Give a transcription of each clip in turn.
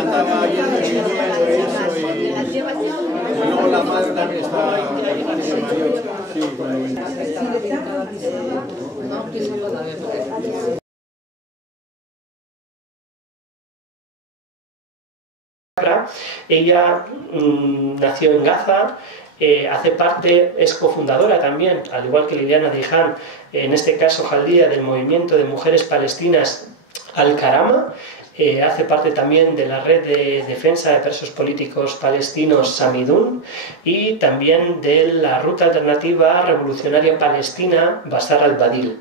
Andaba yendo chiquillo y eso, y luego la madre también está mayor. Sí, Ella nació en Gaza, hace parte, es cofundadora también, al igual que Liliana Dijan, en este caso Jaldía, del movimiento de mujeres palestinas Al-Karama, hace parte también de la red de defensa de presos políticos palestinos Samidun y también de la ruta alternativa revolucionaria palestina Basar al-Badil.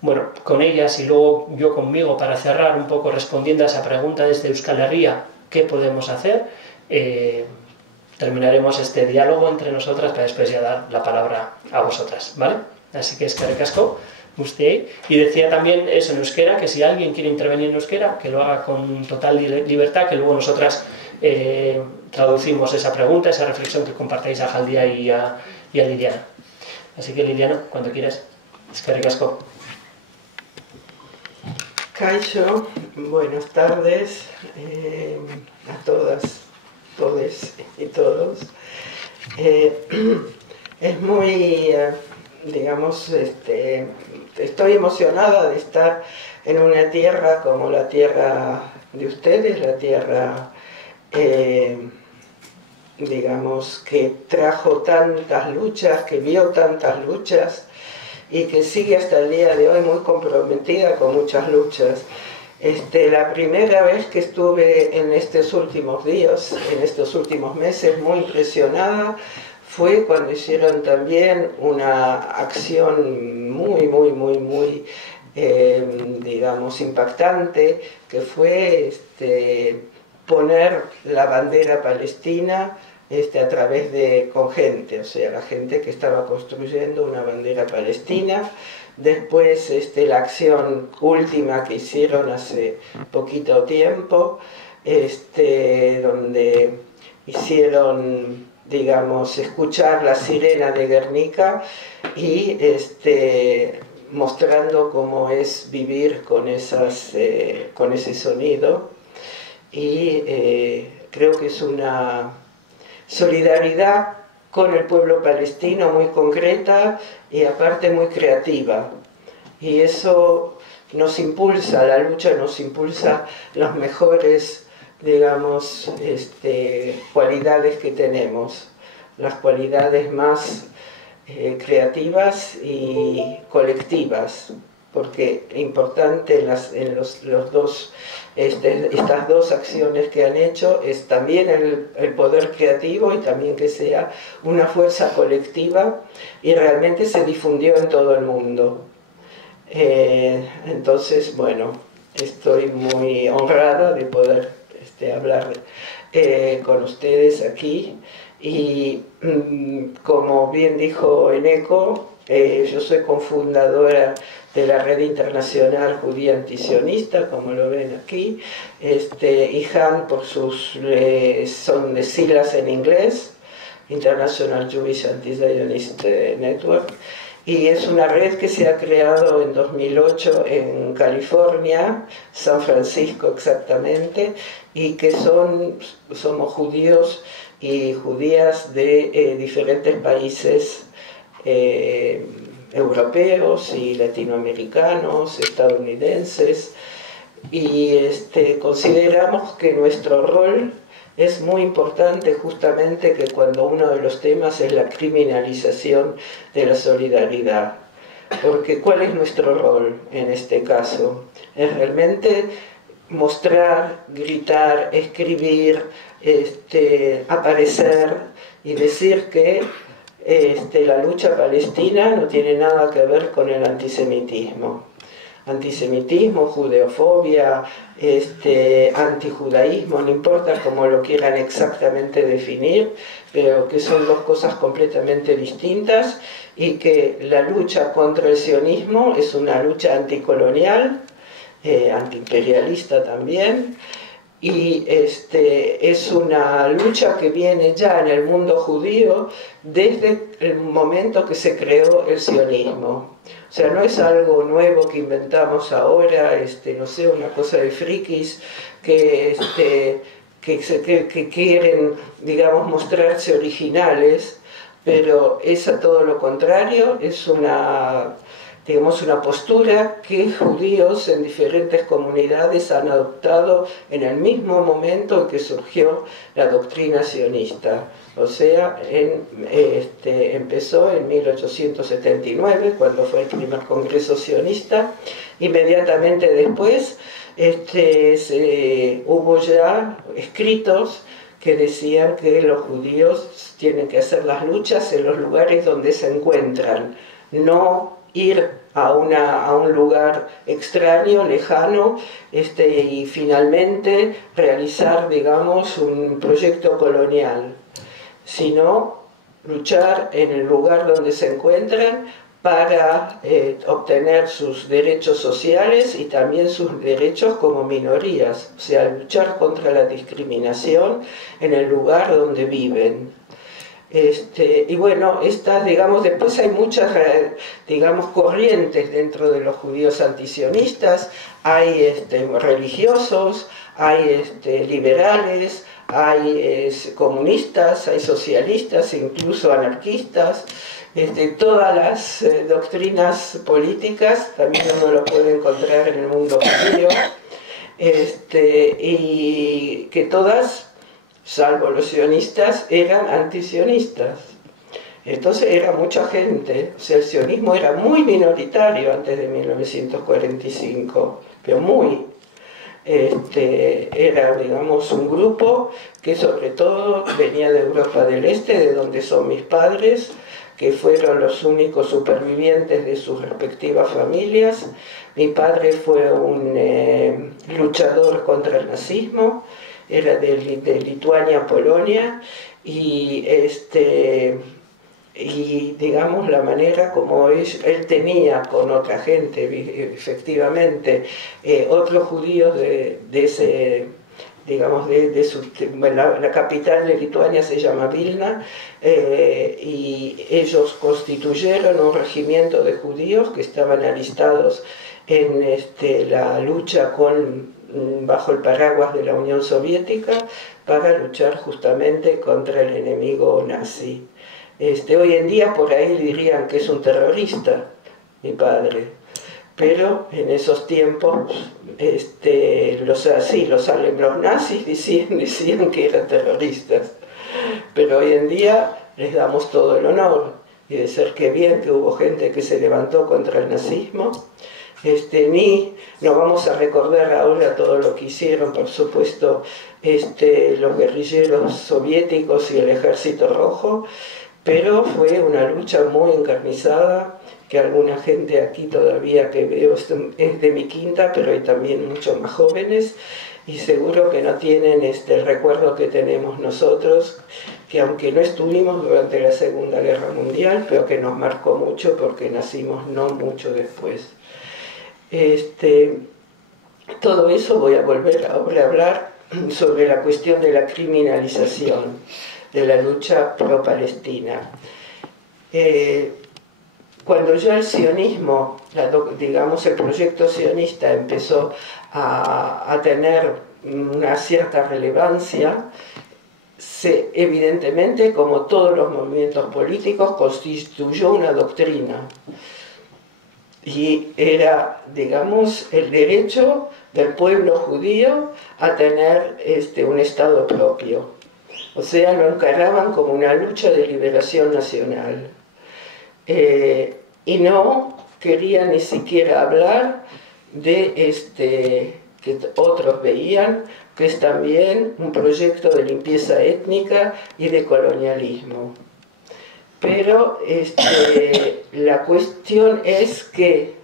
Bueno, con ellas y luego yo conmigo para cerrar un poco respondiendo a esa pregunta desde Euskal Herria, ¿qué podemos hacer? Terminaremos este diálogo entre nosotras para después ya dar la palabra a vosotras, ¿vale? Así que eskerrik asko, guztiei. Y decía también eso en euskera, que si alguien quiere intervenir en euskera, que lo haga con total libertad, que luego nosotras traducimos esa pregunta, esa reflexión que compartáis a Jaldía y a Liliana. Así que Liliana, cuando quieras, eskerrik asko. Kaixo, buenas tardes a todas, todes y todos. Es muy, digamos, estoy emocionada de estar en una tierra como la tierra de ustedes, la tierra, digamos, que trajo tantas luchas, que vio tantas luchas, y que sigue hasta el día de hoy muy comprometida con muchas luchas. La primera vez que estuve en estos últimos días, en estos últimos meses, muy impresionada, fue cuando hicieron también una acción muy, digamos, impactante, que fue poner la bandera palestina a través con gente, o sea, la gente que estaba construyendo una bandera palestina. Después la acción última que hicieron hace poquito tiempo, donde hicieron, digamos, escuchar la sirena de Guernica y mostrando cómo es vivir con ese sonido. Y creo que es una solidaridad con el pueblo palestino muy concreta y aparte muy creativa. Y eso nos impulsa, la lucha nos impulsa las mejores, digamos, cualidades que tenemos, las cualidades más creativas y colectivas, porque importante en estas dos acciones que han hecho es también el poder creativo y también que sea una fuerza colectiva y realmente se difundió en todo el mundo. Entonces, bueno, estoy muy honrada de poder hablar con ustedes aquí y como bien dijo Eneko, yo soy cofundadora de la Red Internacional Judía Antisionista, como lo ven aquí, IJAN por son de siglas en inglés, International Jewish Anti-Zionist Network, y es una red que se ha creado en 2008 en California, San Francisco exactamente, y que somos judíos y judías de diferentes países europeos y latinoamericanos, estadounidenses, y consideramos que nuestro rol es muy importante, justamente que cuando uno de los temas es la criminalización de la solidaridad. Porque ¿cuál es nuestro rol en este caso? Es realmente mostrar, gritar, escribir, aparecer y decir que la lucha palestina no tiene nada que ver con el antisemitismo. Antisemitismo, judeofobia, antijudaísmo, no importa cómo lo quieran exactamente definir, pero que son dos cosas completamente distintas y que la lucha contra el sionismo es una lucha anticolonial, antiimperialista también, y es una lucha que viene ya en el mundo judío desde el momento que se creó el sionismo. O sea, no es algo nuevo que inventamos ahora, no sé, una cosa de frikis que quieren, digamos, mostrarse originales, pero es a todo lo contrario, es una, digamos, una postura que judíos en diferentes comunidades han adoptado en el mismo momento en que surgió la doctrina sionista. O sea, empezó en 1879, cuando fue el primer congreso sionista. Inmediatamente después hubo ya escritos que decían que los judíos tienen que hacer las luchas en los lugares donde se encuentran, no ir a un lugar extraño, lejano, y finalmente realizar, digamos, un proyecto colonial, sino luchar en el lugar donde se encuentran para obtener sus derechos sociales y también sus derechos como minorías, o sea, luchar contra la discriminación en el lugar donde viven. Y bueno, digamos, después hay muchas, digamos, corrientes dentro de los judíos antisionistas, hay religiosos, hay liberales, hay comunistas, hay socialistas, incluso anarquistas, todas las doctrinas políticas, también uno lo puede encontrar en el mundo judío, y que todas, salvo los sionistas, eran antisionistas. Entonces era mucha gente, o sea, el sionismo era muy minoritario antes de 1945, pero muy. Era, digamos, un grupo que sobre todo venía de Europa del Este, de donde son mis padres, que fueron los únicos supervivientes de sus respectivas familias. Mi padre fue un luchador contra el nazismo, era de Lituania, Polonia, y digamos la manera como él tenía con otra gente, efectivamente, otros judíos de ese, digamos, la capital de Lituania se llama Vilna, y ellos constituyeron un regimiento de judíos que estaban alistados en la lucha bajo el paraguas de la Unión Soviética para luchar justamente contra el enemigo nazi. Hoy en día por ahí dirían que es un terrorista, mi padre, pero en esos tiempos los nazis decían que eran terroristas, pero hoy en día les damos todo el honor, y de ser que bien que hubo gente que se levantó contra el nazismo. No vamos a recordar ahora todo lo que hicieron, por supuesto, los guerrilleros soviéticos y el Ejército Rojo, pero fue una lucha muy encarnizada, que alguna gente aquí todavía que veo es de mi quinta, pero hay también muchos más jóvenes, y seguro que no tienen el recuerdo que tenemos nosotros, que aunque no estuvimos durante la Segunda Guerra Mundial, pero que nos marcó mucho porque nacimos no mucho después. Todo eso voy a volver ahora a hablar sobre la cuestión de la criminalización de la lucha pro-palestina. Cuando ya el sionismo, digamos el proyecto sionista empezó a tener una cierta relevancia, evidentemente, como todos los movimientos políticos, constituyó una doctrina. Y era, digamos, el derecho del pueblo judío a tener un Estado propio. O sea, lo encaraban como una lucha de liberación nacional. Y no querían ni siquiera hablar de que otros veían que es también un proyecto de limpieza étnica y de colonialismo. Pero la cuestión es que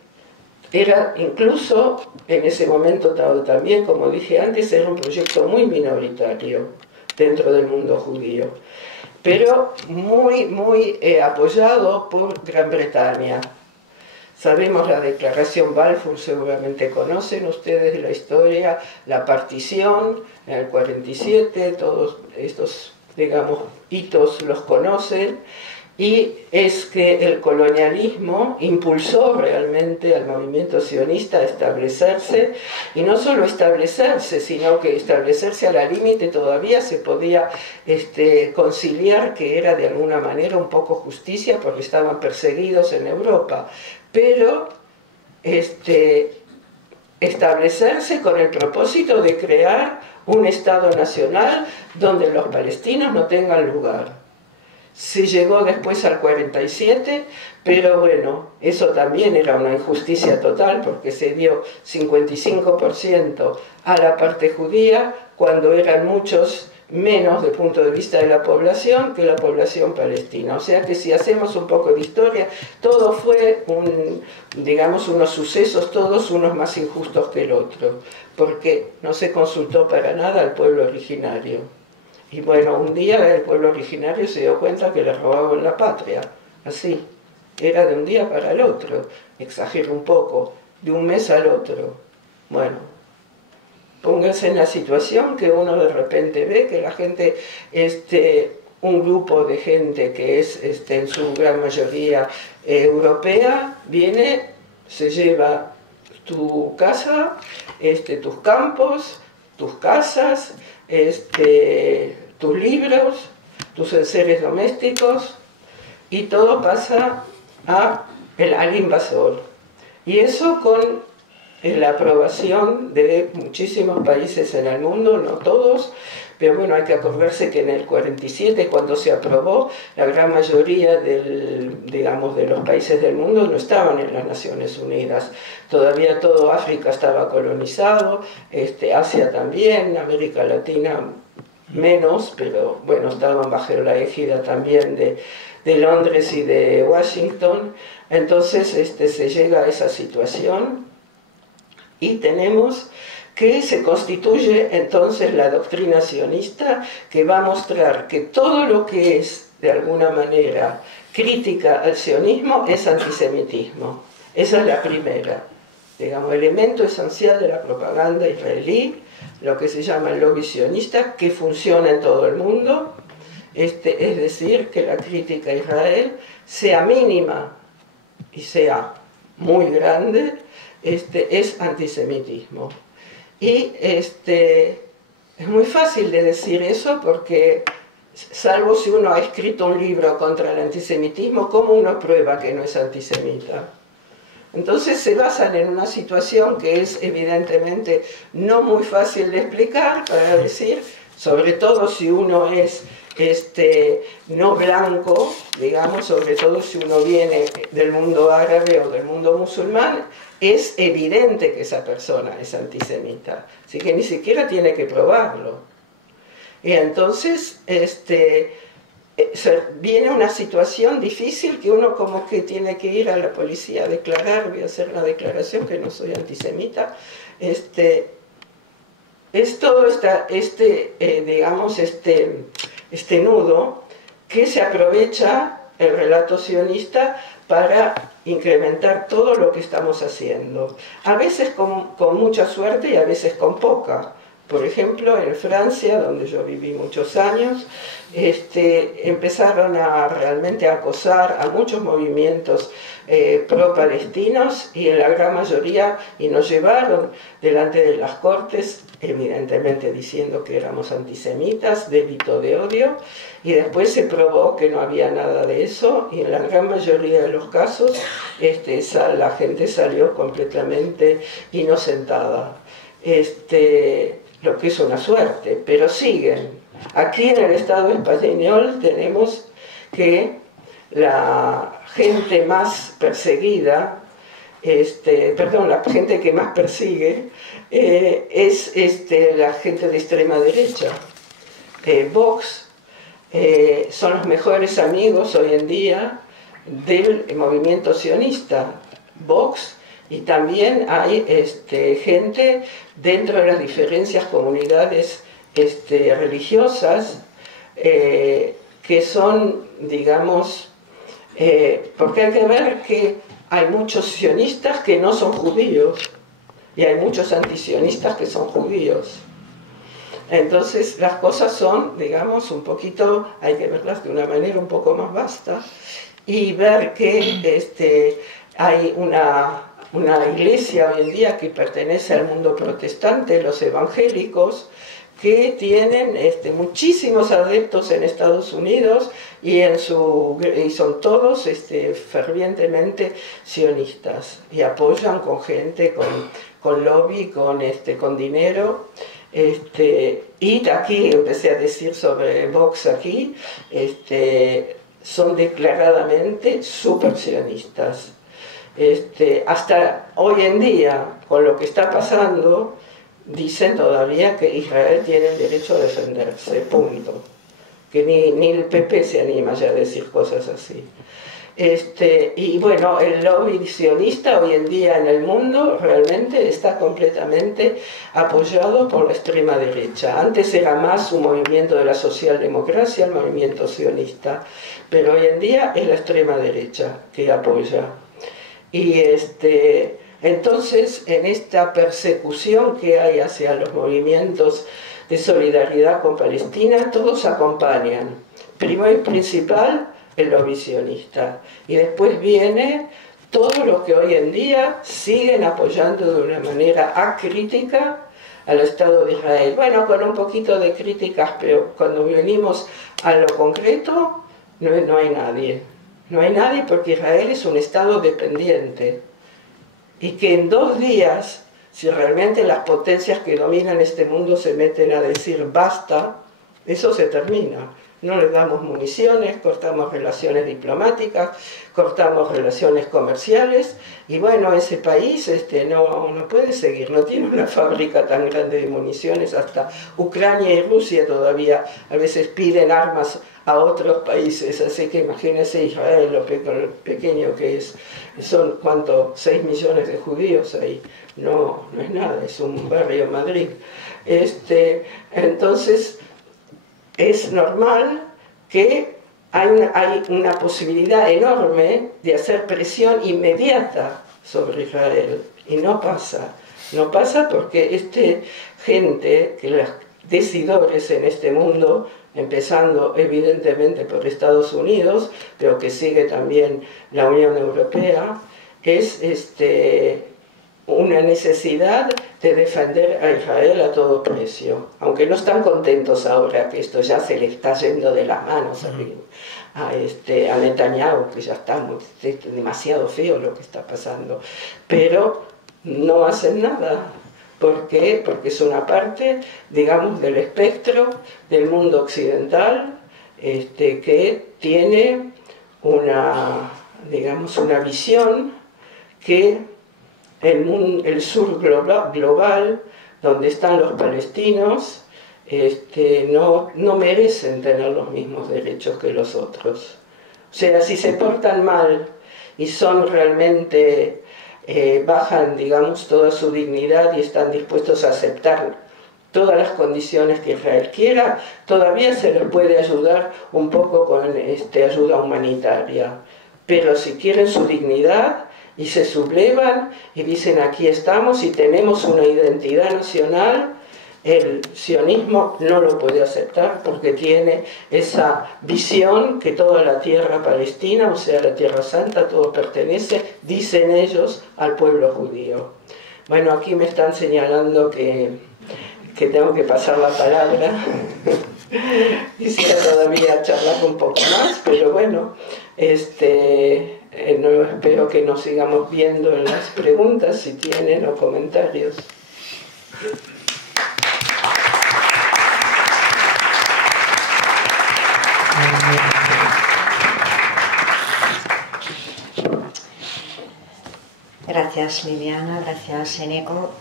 era incluso en ese momento también, como dije antes, era un proyecto muy minoritario dentro del mundo judío, pero muy apoyado por Gran Bretaña. Sabemos la Declaración Balfour, seguramente conocen ustedes la historia, la partición en el 47, todos estos, digamos, hitos los conocen, y es que el colonialismo impulsó realmente al movimiento sionista a establecerse, y no solo establecerse, sino que establecerse a la límite todavía se podía conciliar, que era de alguna manera un poco justicia porque estaban perseguidos en Europa, pero establecerse con el propósito de crear un Estado nacional donde los palestinos no tengan lugar. Se llegó después al 47, pero bueno, eso también era una injusticia total porque se dio 55% a la parte judía cuando eran muchos menos desde el punto de vista de la población que la población palestina. O sea que si hacemos un poco de historia, todo fue, digamos, unos sucesos, todos unos más injustos que el otro, porque no se consultó para nada al pueblo originario. Y bueno, un día el pueblo originario se dio cuenta que le robaban la patria, así, era de un día para el otro, exagero un poco, de un mes al otro. Bueno, pónganse en la situación que uno de repente ve que la gente, un grupo de gente que es en su gran mayoría europea, viene, se lleva tu casa, tus campos, tus casas, tus libros, tus enseres domésticos, y todo pasa al invasor. Y eso con la aprobación de muchísimos países en el mundo, no todos, pero bueno, hay que acordarse que en el 47, cuando se aprobó, la gran mayoría digamos, de los países del mundo no estaban en las Naciones Unidas. Todavía todo África estaba colonizado, Asia también, América Latina menos, pero bueno, estaban bajo la égida también de Londres y de Washington. Entonces se llega a esa situación y tenemos que se constituye entonces la doctrina sionista, que va a mostrar que todo lo que es de alguna manera crítica al sionismo es antisemitismo. Esa es la primera, digamos, elemento esencial de la propaganda israelí, lo que se llama el lobby sionista, que funciona en todo el mundo, es decir, que la crítica a Israel, sea mínima y sea muy grande, es antisemitismo. Y es muy fácil de decir eso porque, salvo si uno ha escrito un libro contra el antisemitismo, ¿cómo uno prueba que no es antisemita? Entonces se basan en una situación que es evidentemente no muy fácil de explicar, para decir, sobre todo si uno es no blanco, digamos, sobre todo si uno viene del mundo árabe o del mundo musulmán, es evidente que esa persona es antisemita, así que ni siquiera tiene que probarlo. Y entonces viene una situación difícil que uno como que tiene que ir a la policía a declarar, voy a hacer la declaración que no soy antisemita. Es todo digamos, nudo que se aprovecha el relato sionista para incrementar todo lo que estamos haciendo. A veces con mucha suerte y a veces con poca. Por ejemplo, en Francia, donde yo viví muchos años, empezaron realmente a acosar a muchos movimientos pro-palestinos, y en la gran mayoría, y nos llevaron delante de las cortes, evidentemente diciendo que éramos antisemitas, delito de odio, y después se probó que no había nada de eso, y en la gran mayoría de los casos la gente salió completamente inocentada. Lo que es una suerte, pero siguen. Aquí en el Estado español tenemos que la gente más perseguida, la gente que más persigue es la gente de extrema derecha. Vox son los mejores amigos hoy en día del movimiento sionista. Vox, y también hay gente dentro de las diferentes comunidades religiosas que son, digamos, porque hay que ver que hay muchos sionistas que no son judíos y hay muchos antisionistas que son judíos. Entonces las cosas son, digamos, un poquito, hay que verlas de una manera un poco más vasta y ver que hay una iglesia hoy en día que pertenece al mundo protestante, los evangélicos, que tienen muchísimos adeptos en Estados Unidos y son todos fervientemente sionistas y apoyan con gente, con lobby, con dinero. Y aquí empecé a decir sobre Vox aquí, son declaradamente súper sionistas. Hasta hoy en día, con lo que está pasando, dicen todavía que Israel tiene el derecho a defenderse, punto. Que ni el PP se anima ya a decir cosas así. Y bueno, el lobby sionista hoy en día en el mundo realmente está completamente apoyado por la extrema derecha. Antes era más un movimiento de la socialdemocracia, el movimiento sionista, pero hoy en día es la extrema derecha que apoya. Y entonces, en esta persecución que hay hacia los movimientos de solidaridad con Palestina, todos acompañan. Primero y principal, el lobby sionista. Y después viene todos los que hoy en día siguen apoyando de una manera acrítica al Estado de Israel. Bueno, con un poquito de críticas, pero cuando venimos a lo concreto, no hay nadie. No hay nadie porque Israel es un Estado dependiente. Y que en 2 días, si realmente las potencias que dominan este mundo se meten a decir basta, eso se termina. No les damos municiones, cortamos relaciones diplomáticas, cortamos relaciones comerciales, y bueno, ese país no puede seguir, no tiene una fábrica tan grande de municiones. Hasta Ucrania y Rusia todavía a veces piden armas a otros países, así que imagínense Israel, lo pequeño que es. Son, ¿cuánto? 6 millones de judíos ahí. No es nada, es un barrio en Madrid. Entonces, es normal que hay una posibilidad enorme de hacer presión inmediata sobre Israel. Y no pasa. No pasa porque gente, que los decidores en este mundo, empezando evidentemente por Estados Unidos, pero que sigue también la Unión Europea, es una necesidad de defender a Israel a todo precio, aunque no están contentos ahora que esto ya se le está yendo de las manos a Netanyahu, que ya está demasiado feo lo que está pasando, pero no hacen nada. ¿Por qué? Porque es una parte, digamos, del espectro del mundo occidental que tiene una visión que el sur global, donde están los palestinos, no merecen tener los mismos derechos que los otros. O sea, si se portan mal y son realmente, bajan, digamos, toda su dignidad y están dispuestos a aceptar todas las condiciones que Israel quiera, todavía se les puede ayudar un poco con ayuda humanitaria. Pero si quieren su dignidad y se sublevan y dicen aquí estamos y tenemos una identidad nacional, el sionismo no lo puede aceptar porque tiene esa visión que toda la tierra palestina, o sea, la tierra santa, todo pertenece, dicen ellos, al pueblo judío. Bueno, aquí me están señalando que tengo que pasar la palabra. Quisiera todavía charlar un poco más, pero bueno, no espero que nos sigamos viendo en las preguntas, si tienen, o comentarios. Gracias Liliana, gracias Eneko.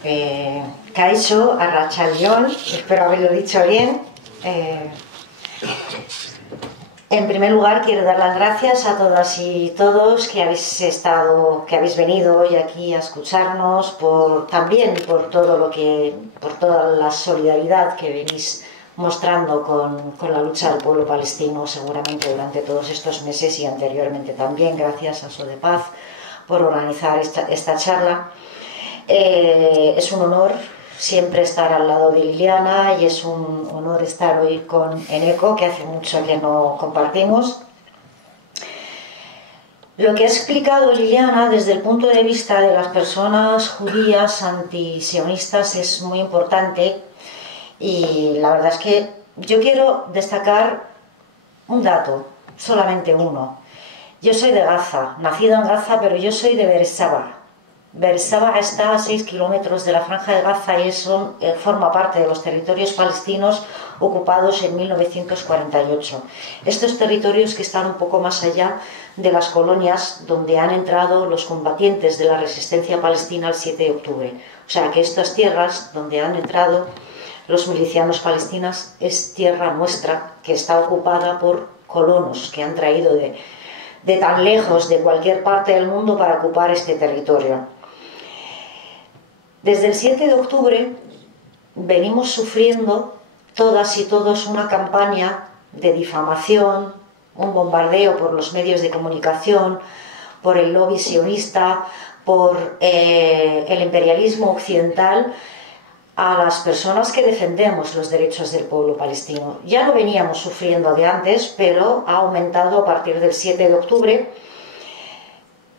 Kaixo, Arratsaldeon, espero haberlo dicho bien. En primer lugar quiero dar las gracias a todas y todos que habéis venido hoy aquí a escucharnos, también por toda la solidaridad que venís mostrando con la lucha del pueblo palestino, seguramente durante todos estos meses y anteriormente también, gracias a Sodepaz, por organizar esta charla. Es un honor siempre estar al lado de Liliana y es un honor estar hoy con Eneko, que hace mucho que no compartimos. Lo que ha explicado Liliana desde el punto de vista de las personas judías antisionistas es muy importante y la verdad es que yo quiero destacar un dato, solamente uno. Yo soy de Gaza, nacido en Gaza, pero yo soy de Beerseba. Beerseba está a 6 kilómetros de la Franja de Gaza y eso forma parte de los territorios palestinos ocupados en 1948. Estos territorios que están un poco más allá de las colonias donde han entrado los combatientes de la resistencia palestina el 7 de octubre. O sea que estas tierras donde han entrado los milicianos palestinos es tierra nuestra que está ocupada por colonos que han traído de tan lejos, de cualquier parte del mundo, para ocupar este territorio. Desde el 7 de octubre venimos sufriendo todas y todos una campaña de difamación, un bombardeo por los medios de comunicación, por el lobby sionista, por el imperialismo occidental, a las personas que defendemos los derechos del pueblo palestino. Ya lo veníamos sufriendo de antes, pero ha aumentado a partir del 7 de octubre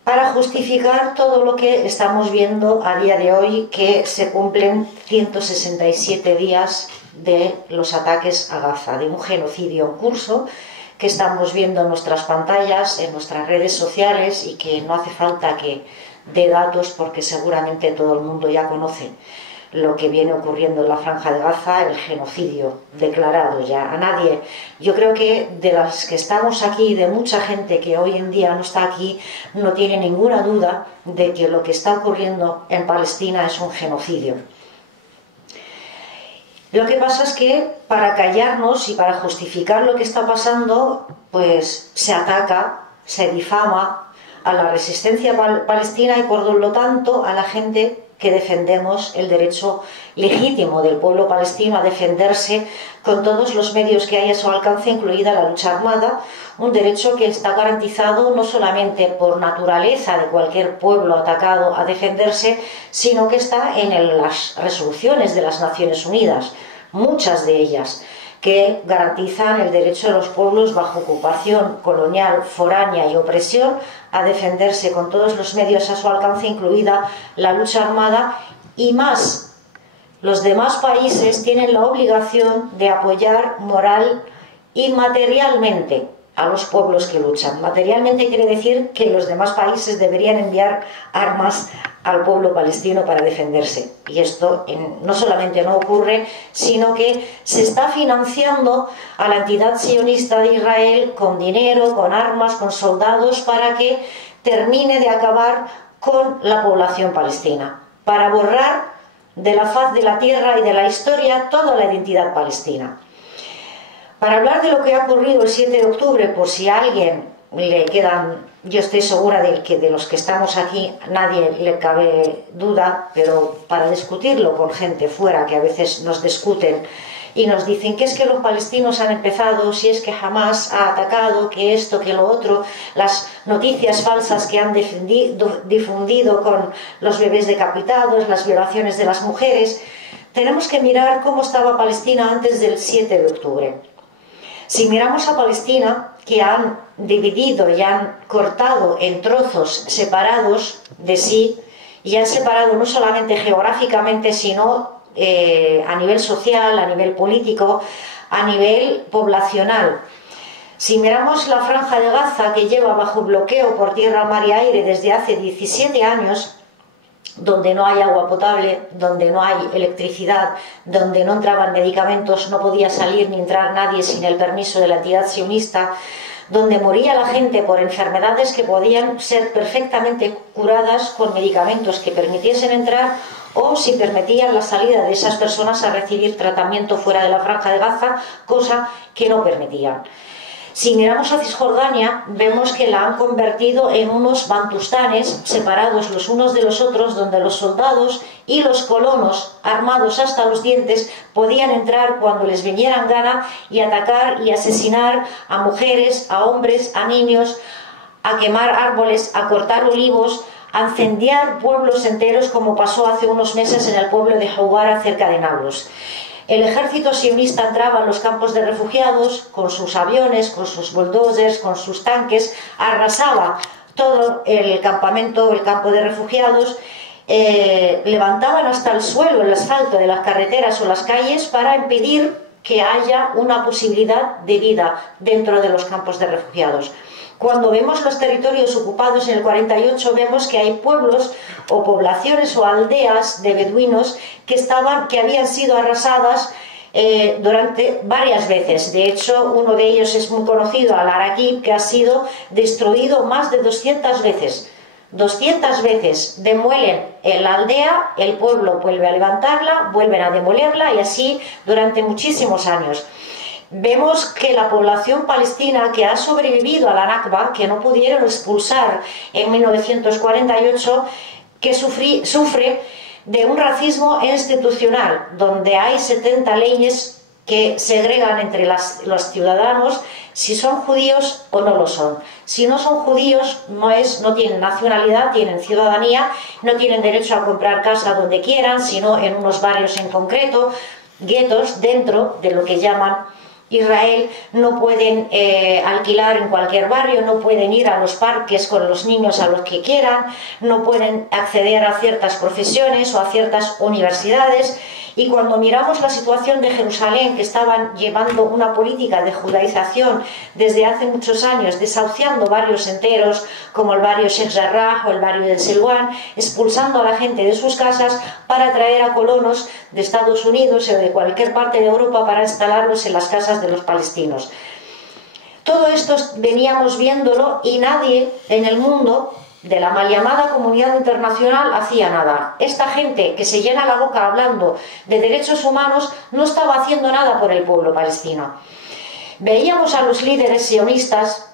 para justificar todo lo que estamos viendo a día de hoy, que se cumplen 167 días de los ataques a Gaza, de un genocidio en curso que estamos viendo en nuestras pantallas, en nuestras redes sociales y que no hace falta que dé datos porque seguramente todo el mundo ya conoce lo que viene ocurriendo en la Franja de Gaza, el genocidio declarado ya. A nadie, yo creo que de las que estamos aquí, de mucha gente que hoy en día no está aquí, no tiene ninguna duda de que lo que está ocurriendo en Palestina es un genocidio. Lo que pasa es que para callarnos y para justificar lo que está pasando, pues se ataca, se difama a la resistencia palestina y por lo tanto a la gente que defendemos el derecho legítimo del pueblo palestino a defenderse con todos los medios que hay a su alcance, incluida la lucha armada, un derecho que está garantizado no solamente por naturaleza de cualquier pueblo atacado a defenderse, sino que está en las resoluciones de las Naciones Unidas, muchas de ellas, que garantizan el derecho de los pueblos bajo ocupación colonial, foránea y opresión a defenderse con todos los medios a su alcance, incluida la lucha armada, y más, los demás países tienen la obligación de apoyar moral y materialmente a los pueblos que luchan. Materialmente quiere decir que los demás países deberían enviar armas al pueblo palestino para defenderse. Y esto no solamente no ocurre, sino que se está financiando a la entidad sionista de Israel con dinero, con armas, con soldados, para que termine de acabar con la población palestina, para borrar de la faz de la tierra y de la historia toda la identidad palestina. Para hablar de lo que ha ocurrido el 7 de octubre, por si a alguien le quedan, yo estoy segura de que de los que estamos aquí nadie le cabe duda, pero para discutirlo con gente fuera que a veces nos discuten y nos dicen que es que los palestinos han empezado, si es que Hamas ha atacado, que esto, que lo otro, las noticias falsas que han difundido con los bebés decapitados, las violaciones de las mujeres. Tenemos que mirar cómo estaba Palestina antes del 7 de octubre. Si miramos a Palestina, que han dividido y han cortado en trozos separados de sí, y han separado no solamente geográficamente, sino a nivel social, a nivel político, a nivel poblacional. Si miramos la Franja de Gaza, que lleva bajo bloqueo por tierra, mar y aire desde hace 17 años, donde no hay agua potable, donde no hay electricidad, donde no entraban medicamentos, no podía salir ni entrar nadie sin el permiso de la entidad sionista, donde moría la gente por enfermedades que podían ser perfectamente curadas con medicamentos que permitiesen entrar, o si permitían la salida de esas personas a recibir tratamiento fuera de la Franja de Gaza, cosa que no permitían. Si miramos a Cisjordania, vemos que la han convertido en unos bantustanes separados los unos de los otros, donde los soldados y los colonos, armados hasta los dientes, podían entrar cuando les viniera en gana y atacar y asesinar a mujeres, a hombres, a niños, a quemar árboles, a cortar olivos, a incendiar pueblos enteros, como pasó hace unos meses en el pueblo de Hawara, cerca de Nablus. El ejército sionista entraba en los campos de refugiados con sus aviones, con sus bulldozers, con sus tanques, arrasaba todo el campamento, el campo de refugiados, levantaban hasta el suelo el asfalto de las carreteras o las calles para impedir que haya una posibilidad de vida dentro de los campos de refugiados. Cuando vemos los territorios ocupados en el 48, vemos que hay pueblos o poblaciones o aldeas de beduinos que habían sido arrasadas durante varias veces. De hecho, uno de ellos es muy conocido, Al-Araqib, que ha sido destruido más de 200 veces. 200 veces demuelen la aldea, el pueblo vuelve a levantarla, vuelven a demolerla y así durante muchísimos años. Vemos que la población palestina que ha sobrevivido a la Nakba, que no pudieron expulsar en 1948, que sufre de un racismo institucional, donde hay 70 leyes que segregan entre los ciudadanos si son judíos o no lo son. Si no son judíos, no tienen nacionalidad, tienen ciudadanía, no tienen derecho a comprar casa donde quieran, sino en unos barrios en concreto, guetos dentro de lo que llaman Israel, no pueden alquilar en cualquier barrio, no pueden ir a los parques con los niños a los que quieran, no pueden acceder a ciertas profesiones o a ciertas universidades. Y cuando miramos la situación de Jerusalén, que estaban llevando una política de judaización desde hace muchos años, desahuciando barrios enteros como el barrio Sheikh Jarrah o el barrio del Silwan, expulsando a la gente de sus casas para traer a colonos de Estados Unidos o de cualquier parte de Europa para instalarlos en las casas de los palestinos. Todo esto veníamos viéndolo y nadie en el mundo de la mal llamada comunidad internacional hacía nada. Esta gente que se llena la boca hablando de derechos humanos no estaba haciendo nada por el pueblo palestino. Veíamos a los líderes sionistas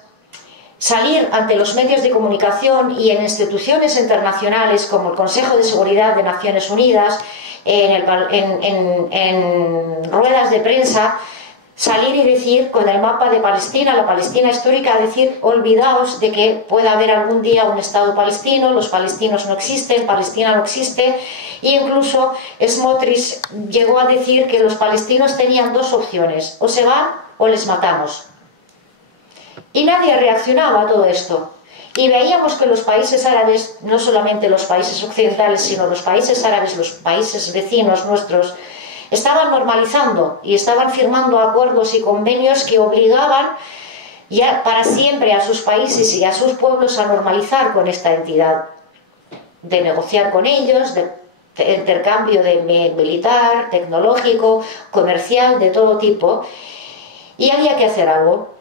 salir ante los medios de comunicación y en instituciones internacionales como el Consejo de Seguridad de Naciones Unidas, en ruedas de prensa, salir y decir con el mapa de Palestina, la Palestina histórica, decir olvidaos de que pueda haber algún día un Estado palestino, los palestinos no existen, Palestina no existe, e incluso Smotrich llegó a decir que los palestinos tenían dos opciones, o se van o les matamos. Y nadie reaccionaba a todo esto. Y veíamos que los países árabes, no solamente los países occidentales, sino los países árabes, los países vecinos nuestros, estaban normalizando y estaban firmando acuerdos y convenios que obligaban ya para siempre a sus países y a sus pueblos a normalizar con esta entidad, de negociar con ellos, de intercambio de militar, tecnológico, comercial, de todo tipo, y había que hacer algo.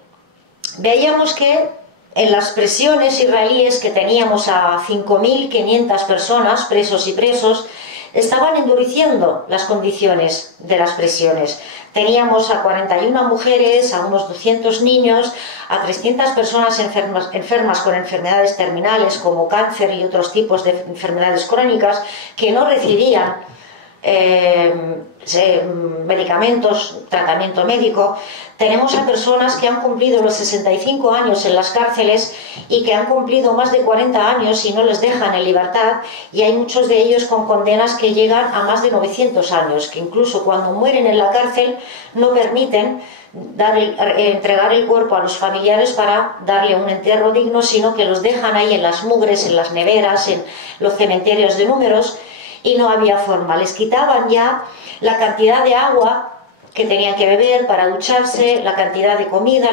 Veíamos que en las prisiones israelíes, que teníamos a 5.500 personas, presos y presos, estaban endureciendo las condiciones de las prisiones. Teníamos a 41 mujeres, a unos 200 niños, a 300 personas enfermas con enfermedades terminales como cáncer y otros tipos de enfermedades crónicas que no recibían medicamentos, tratamiento médico. Tenemos a personas que han cumplido los 65 años en las cárceles y que han cumplido más de 40 años y no les dejan en libertad, y hay muchos de ellos con condenas que llegan a más de 900 años, que incluso cuando mueren en la cárcel no permiten entregar el cuerpo a los familiares para darle un entierro digno, sino que los dejan ahí en las mugres, en las neveras, en los cementerios de números, y no había forma. Les quitaban ya la cantidad de agua que tenían que beber para ducharse, la cantidad de comida,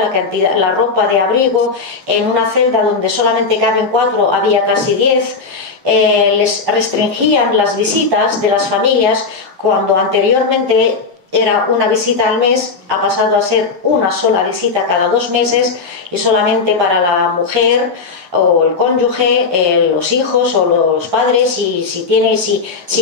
la ropa de abrigo. En una celda donde solamente caben 4 había casi 10. Les restringían las visitas de las familias, cuando anteriormente era una visita al mes, ha pasado a ser una sola visita cada 2 meses, y solamente para la mujer o el cónyuge, los hijos o los padres, y si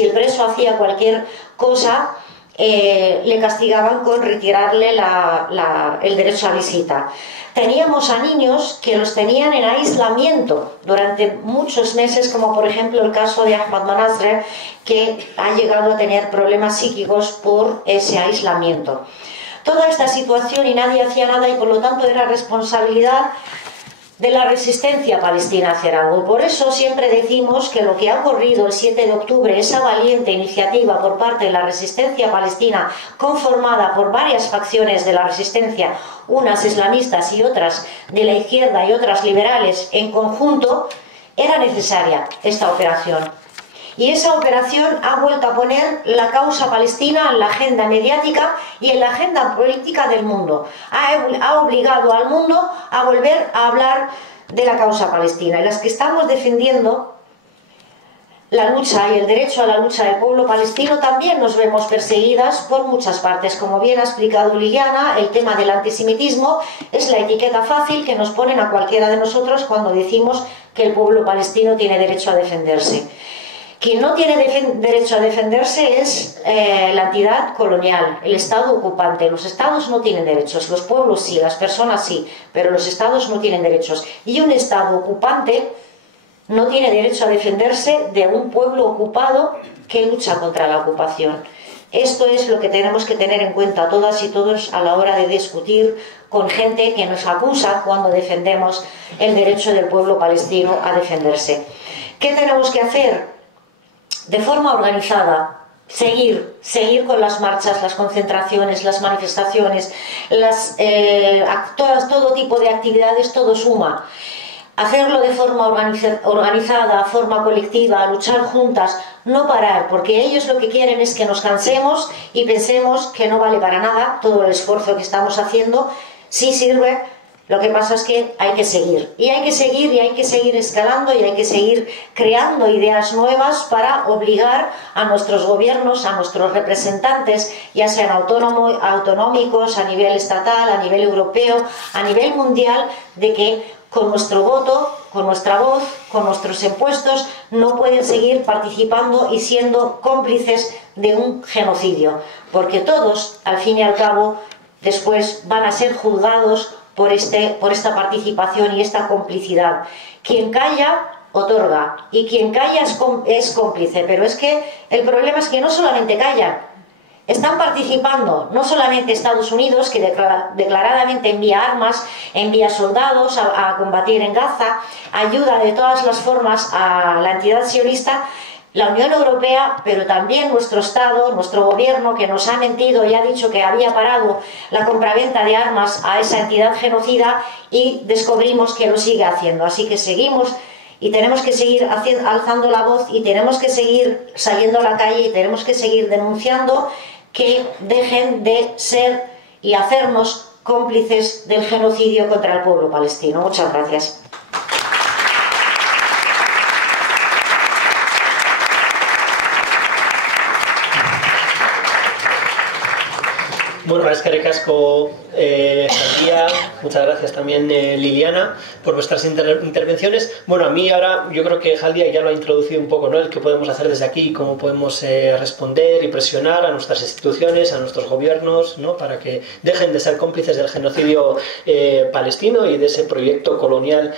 el preso hacía cualquier cosa, le castigaban con retirarle el derecho a visita. Teníamos a niños que los tenían en aislamiento durante muchos meses, como por ejemplo el caso de Ahmad Manasre, que ha llegado a tener problemas psíquicos por ese aislamiento. Toda esta situación, y nadie hacía nada, y por lo tanto era responsabilidad de la resistencia palestina a hacer algo. Por eso siempre decimos que lo que ha ocurrido el 7 de octubre, esa valiente iniciativa por parte de la resistencia palestina, conformada por varias facciones de la resistencia, unas islamistas y otras de la izquierda y otras liberales en conjunto, era necesaria esta operación. Y esa operación ha vuelto a poner la causa palestina en la agenda mediática y en la agenda política del mundo. Ha obligado al mundo a volver a hablar de la causa palestina. Y las que estamos defendiendo la lucha y el derecho a la lucha del pueblo palestino también nos vemos perseguidas por muchas partes. Como bien ha explicado Liliana, el tema del antisemitismo es la etiqueta fácil que nos ponen a cualquiera de nosotros cuando decimos que el pueblo palestino tiene derecho a defenderse. Quien no tiene derecho a defenderse es la entidad colonial, el Estado ocupante. Los Estados no tienen derechos, los pueblos sí, las personas sí, pero los Estados no tienen derechos. Y un Estado ocupante no tiene derecho a defenderse de un pueblo ocupado que lucha contra la ocupación. Esto es lo que tenemos que tener en cuenta todas y todos a la hora de discutir con gente que nos acusa cuando defendemos el derecho del pueblo palestino a defenderse. ¿Qué tenemos que hacer? De forma organizada, seguir con las marchas, las concentraciones, las manifestaciones, todo tipo de actividades, todo suma. Hacerlo de forma organizada, forma colectiva, luchar juntas, no parar, porque ellos lo que quieren es que nos cansemos y pensemos que no vale para nada todo el esfuerzo que estamos haciendo. Sí sirve. Lo que pasa es que hay que seguir, y hay que seguir escalando, y hay que seguir creando ideas nuevas para obligar a nuestros gobiernos, a nuestros representantes, ya sean autonómicos, a nivel estatal, a nivel europeo, a nivel mundial, de que con nuestro voto, con nuestra voz, con nuestros impuestos, no pueden seguir participando y siendo cómplices de un genocidio, porque todos, al fin y al cabo, después van a ser juzgados por esta participación y esta complicidad. Quien calla, otorga, y quien calla es cómplice. Pero es que el problema es que no solamente callan, están participando, no solamente Estados Unidos, que declaradamente envía armas, envía soldados a combatir en Gaza, ayuda de todas las formas a la entidad sionista, la Unión Europea, pero también nuestro Estado, nuestro gobierno, que nos ha mentido y ha dicho que había parado la compraventa de armas a esa entidad genocida, y descubrimos que lo sigue haciendo. Así que seguimos y tenemos que seguir alzando la voz, y tenemos que seguir saliendo a la calle, y tenemos que seguir denunciando que dejen de ser y hacernos cómplices del genocidio contra el pueblo palestino. Muchas gracias. Bueno, eskerrik asko Jalía, muchas gracias también Liliana por vuestras intervenciones. Bueno, a mí ahora yo creo que Jalía ya lo ha introducido un poco, ¿no? El que podemos hacer desde aquí, cómo podemos responder y presionar a nuestras instituciones, a nuestros gobiernos, ¿no? Para que dejen de ser cómplices del genocidio palestino y de ese proyecto colonial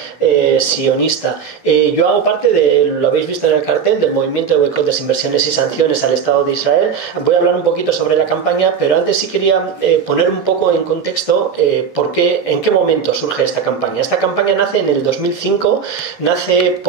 sionista. Yo hago parte lo habéis visto en el cartel, del movimiento de boicot, desinversiones y sanciones al Estado de Israel. Voy a hablar un poquito sobre la campaña, pero antes sí quería poner un poco en contexto en qué momento surge esta campaña. Esta campaña nace en el 2005, nace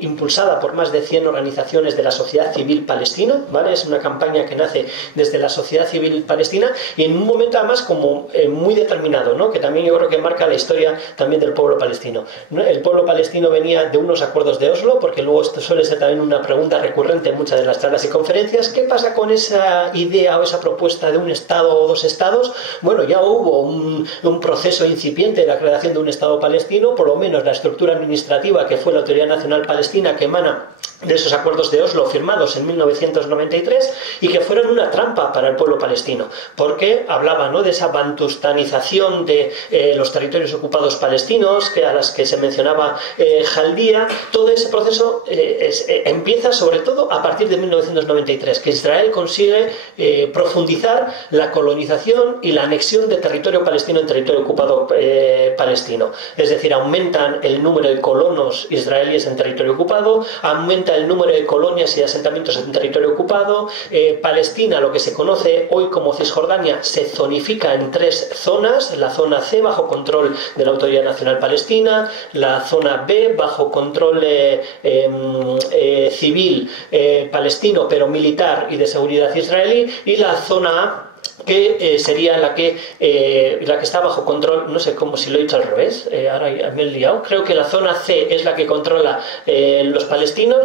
impulsada por más de 100 organizaciones de la sociedad civil palestina, ¿vale? Es una campaña que nace desde la sociedad civil palestina, y en un momento además como muy determinado, ¿no? Que también yo creo que marca la historia también del pueblo palestino, ¿no? El pueblo palestino venía de unos acuerdos de Oslo, porque luego esto suele ser también una pregunta recurrente en muchas de las charlas y conferencias: ¿qué pasa con esa idea o esa propuesta de un Estado o dos Estados? Bueno, ya hubo un proceso incipiente de la creación de un Estado palestino, por lo menos la estructura administrativa, que fue la Autoridad Nacional Palestina, que emana de esos acuerdos de Oslo firmados en 1993, y que fueron una trampa para el pueblo palestino, porque hablaba, ¿no?, de esa bantustanización de los territorios ocupados palestinos, a las que se mencionaba Jalía. Todo ese proceso empieza sobre todo a partir de 1993, que Israel consigue profundizar la colonización y la anexión de territorio palestino en territorio ocupado palestino. Es decir, aumentan el número de colonos israelíes en territorio ocupado, aumenta aumenta el número de colonias y de asentamientos en territorio ocupado. Palestina, lo que se conoce hoy como Cisjordania, se zonifica en 3 zonas: la zona C bajo control de la Autoridad Nacional Palestina, la zona B bajo control civil palestino pero militar y de seguridad israelí, y la zona A, que sería la que está bajo control, no sé cómo, si lo he dicho al revés, ahora me he liado. Creo que la zona C es la que controla los palestinos,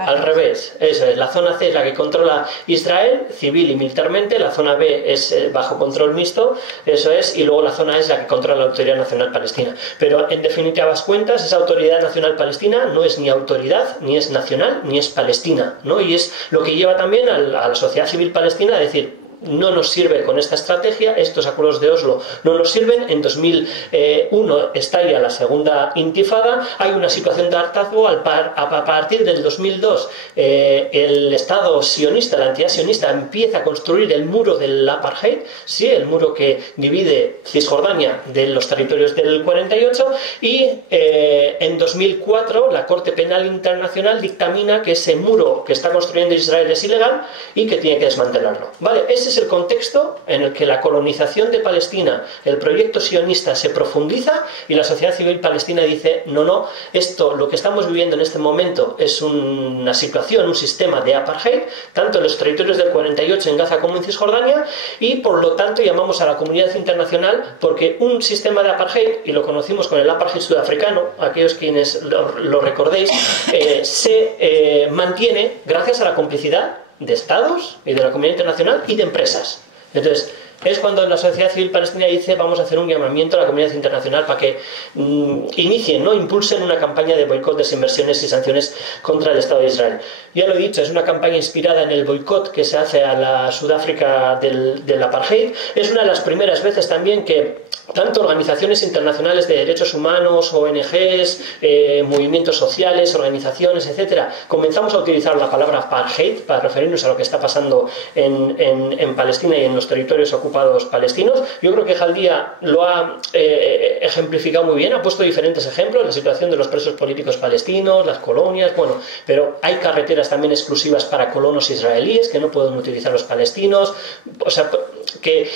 al revés, eso es, la zona C es la que controla Israel, civil y militarmente, la zona B es bajo control mixto, eso es, y luego la zona A es la que controla la Autoridad Nacional Palestina. Pero en definitivas cuentas, esa Autoridad Nacional Palestina no es ni autoridad, ni es nacional, ni es palestina, ¿no? Y es lo que lleva también a la sociedad civil palestina a decir: no nos sirve con esta estrategia, estos acuerdos de Oslo no nos sirven. En 2001 estalla la segunda intifada, hay una situación de hartazgo. A partir del 2002 el Estado sionista, la entidad sionista, empieza a construir el muro del apartheid, ¿sí? El muro que divide Cisjordania de los territorios del 48, y en 2004 la Corte Penal Internacional dictamina que ese muro que está construyendo Israel es ilegal y que tiene que desmantelarlo, ¿vale? Ese es el contexto en el que la colonización de Palestina, el proyecto sionista, se profundiza, y la sociedad civil palestina dice: no, esto, lo que estamos viviendo en este momento es una situación, un sistema de apartheid, tanto en los territorios del 48 en Gaza como en Cisjordania, y por lo tanto llamamos a la comunidad internacional, porque un sistema de apartheid, y lo conocimos con el apartheid sudafricano, aquellos quienes lo recordéis, se mantiene gracias a la complicidad de estados y de la comunidad internacional y de empresas. Entonces, es cuando la sociedad civil palestina dice: vamos a hacer un llamamiento a la comunidad internacional para que inicien, ¿no? Impulsen una campaña de boicot, desinversiones y sanciones contra el Estado de Israel. Ya lo he dicho, es una campaña inspirada en el boicot que se hace a la Sudáfrica del apartheid. Es una de las primeras veces también que tanto organizaciones internacionales de derechos humanos, ONGs, movimientos sociales, organizaciones, etcétera, comenzamos a utilizar la palabra apartheid para referirnos a lo que está pasando en Palestina y en los territorios ocupados palestinos. Yo creo que Jaldía lo ha ejemplificado muy bien, ha puesto diferentes ejemplos: la situación de los presos políticos palestinos, las colonias, bueno, pero hay carreteras también exclusivas para colonos israelíes que no pueden utilizar los palestinos, o sea,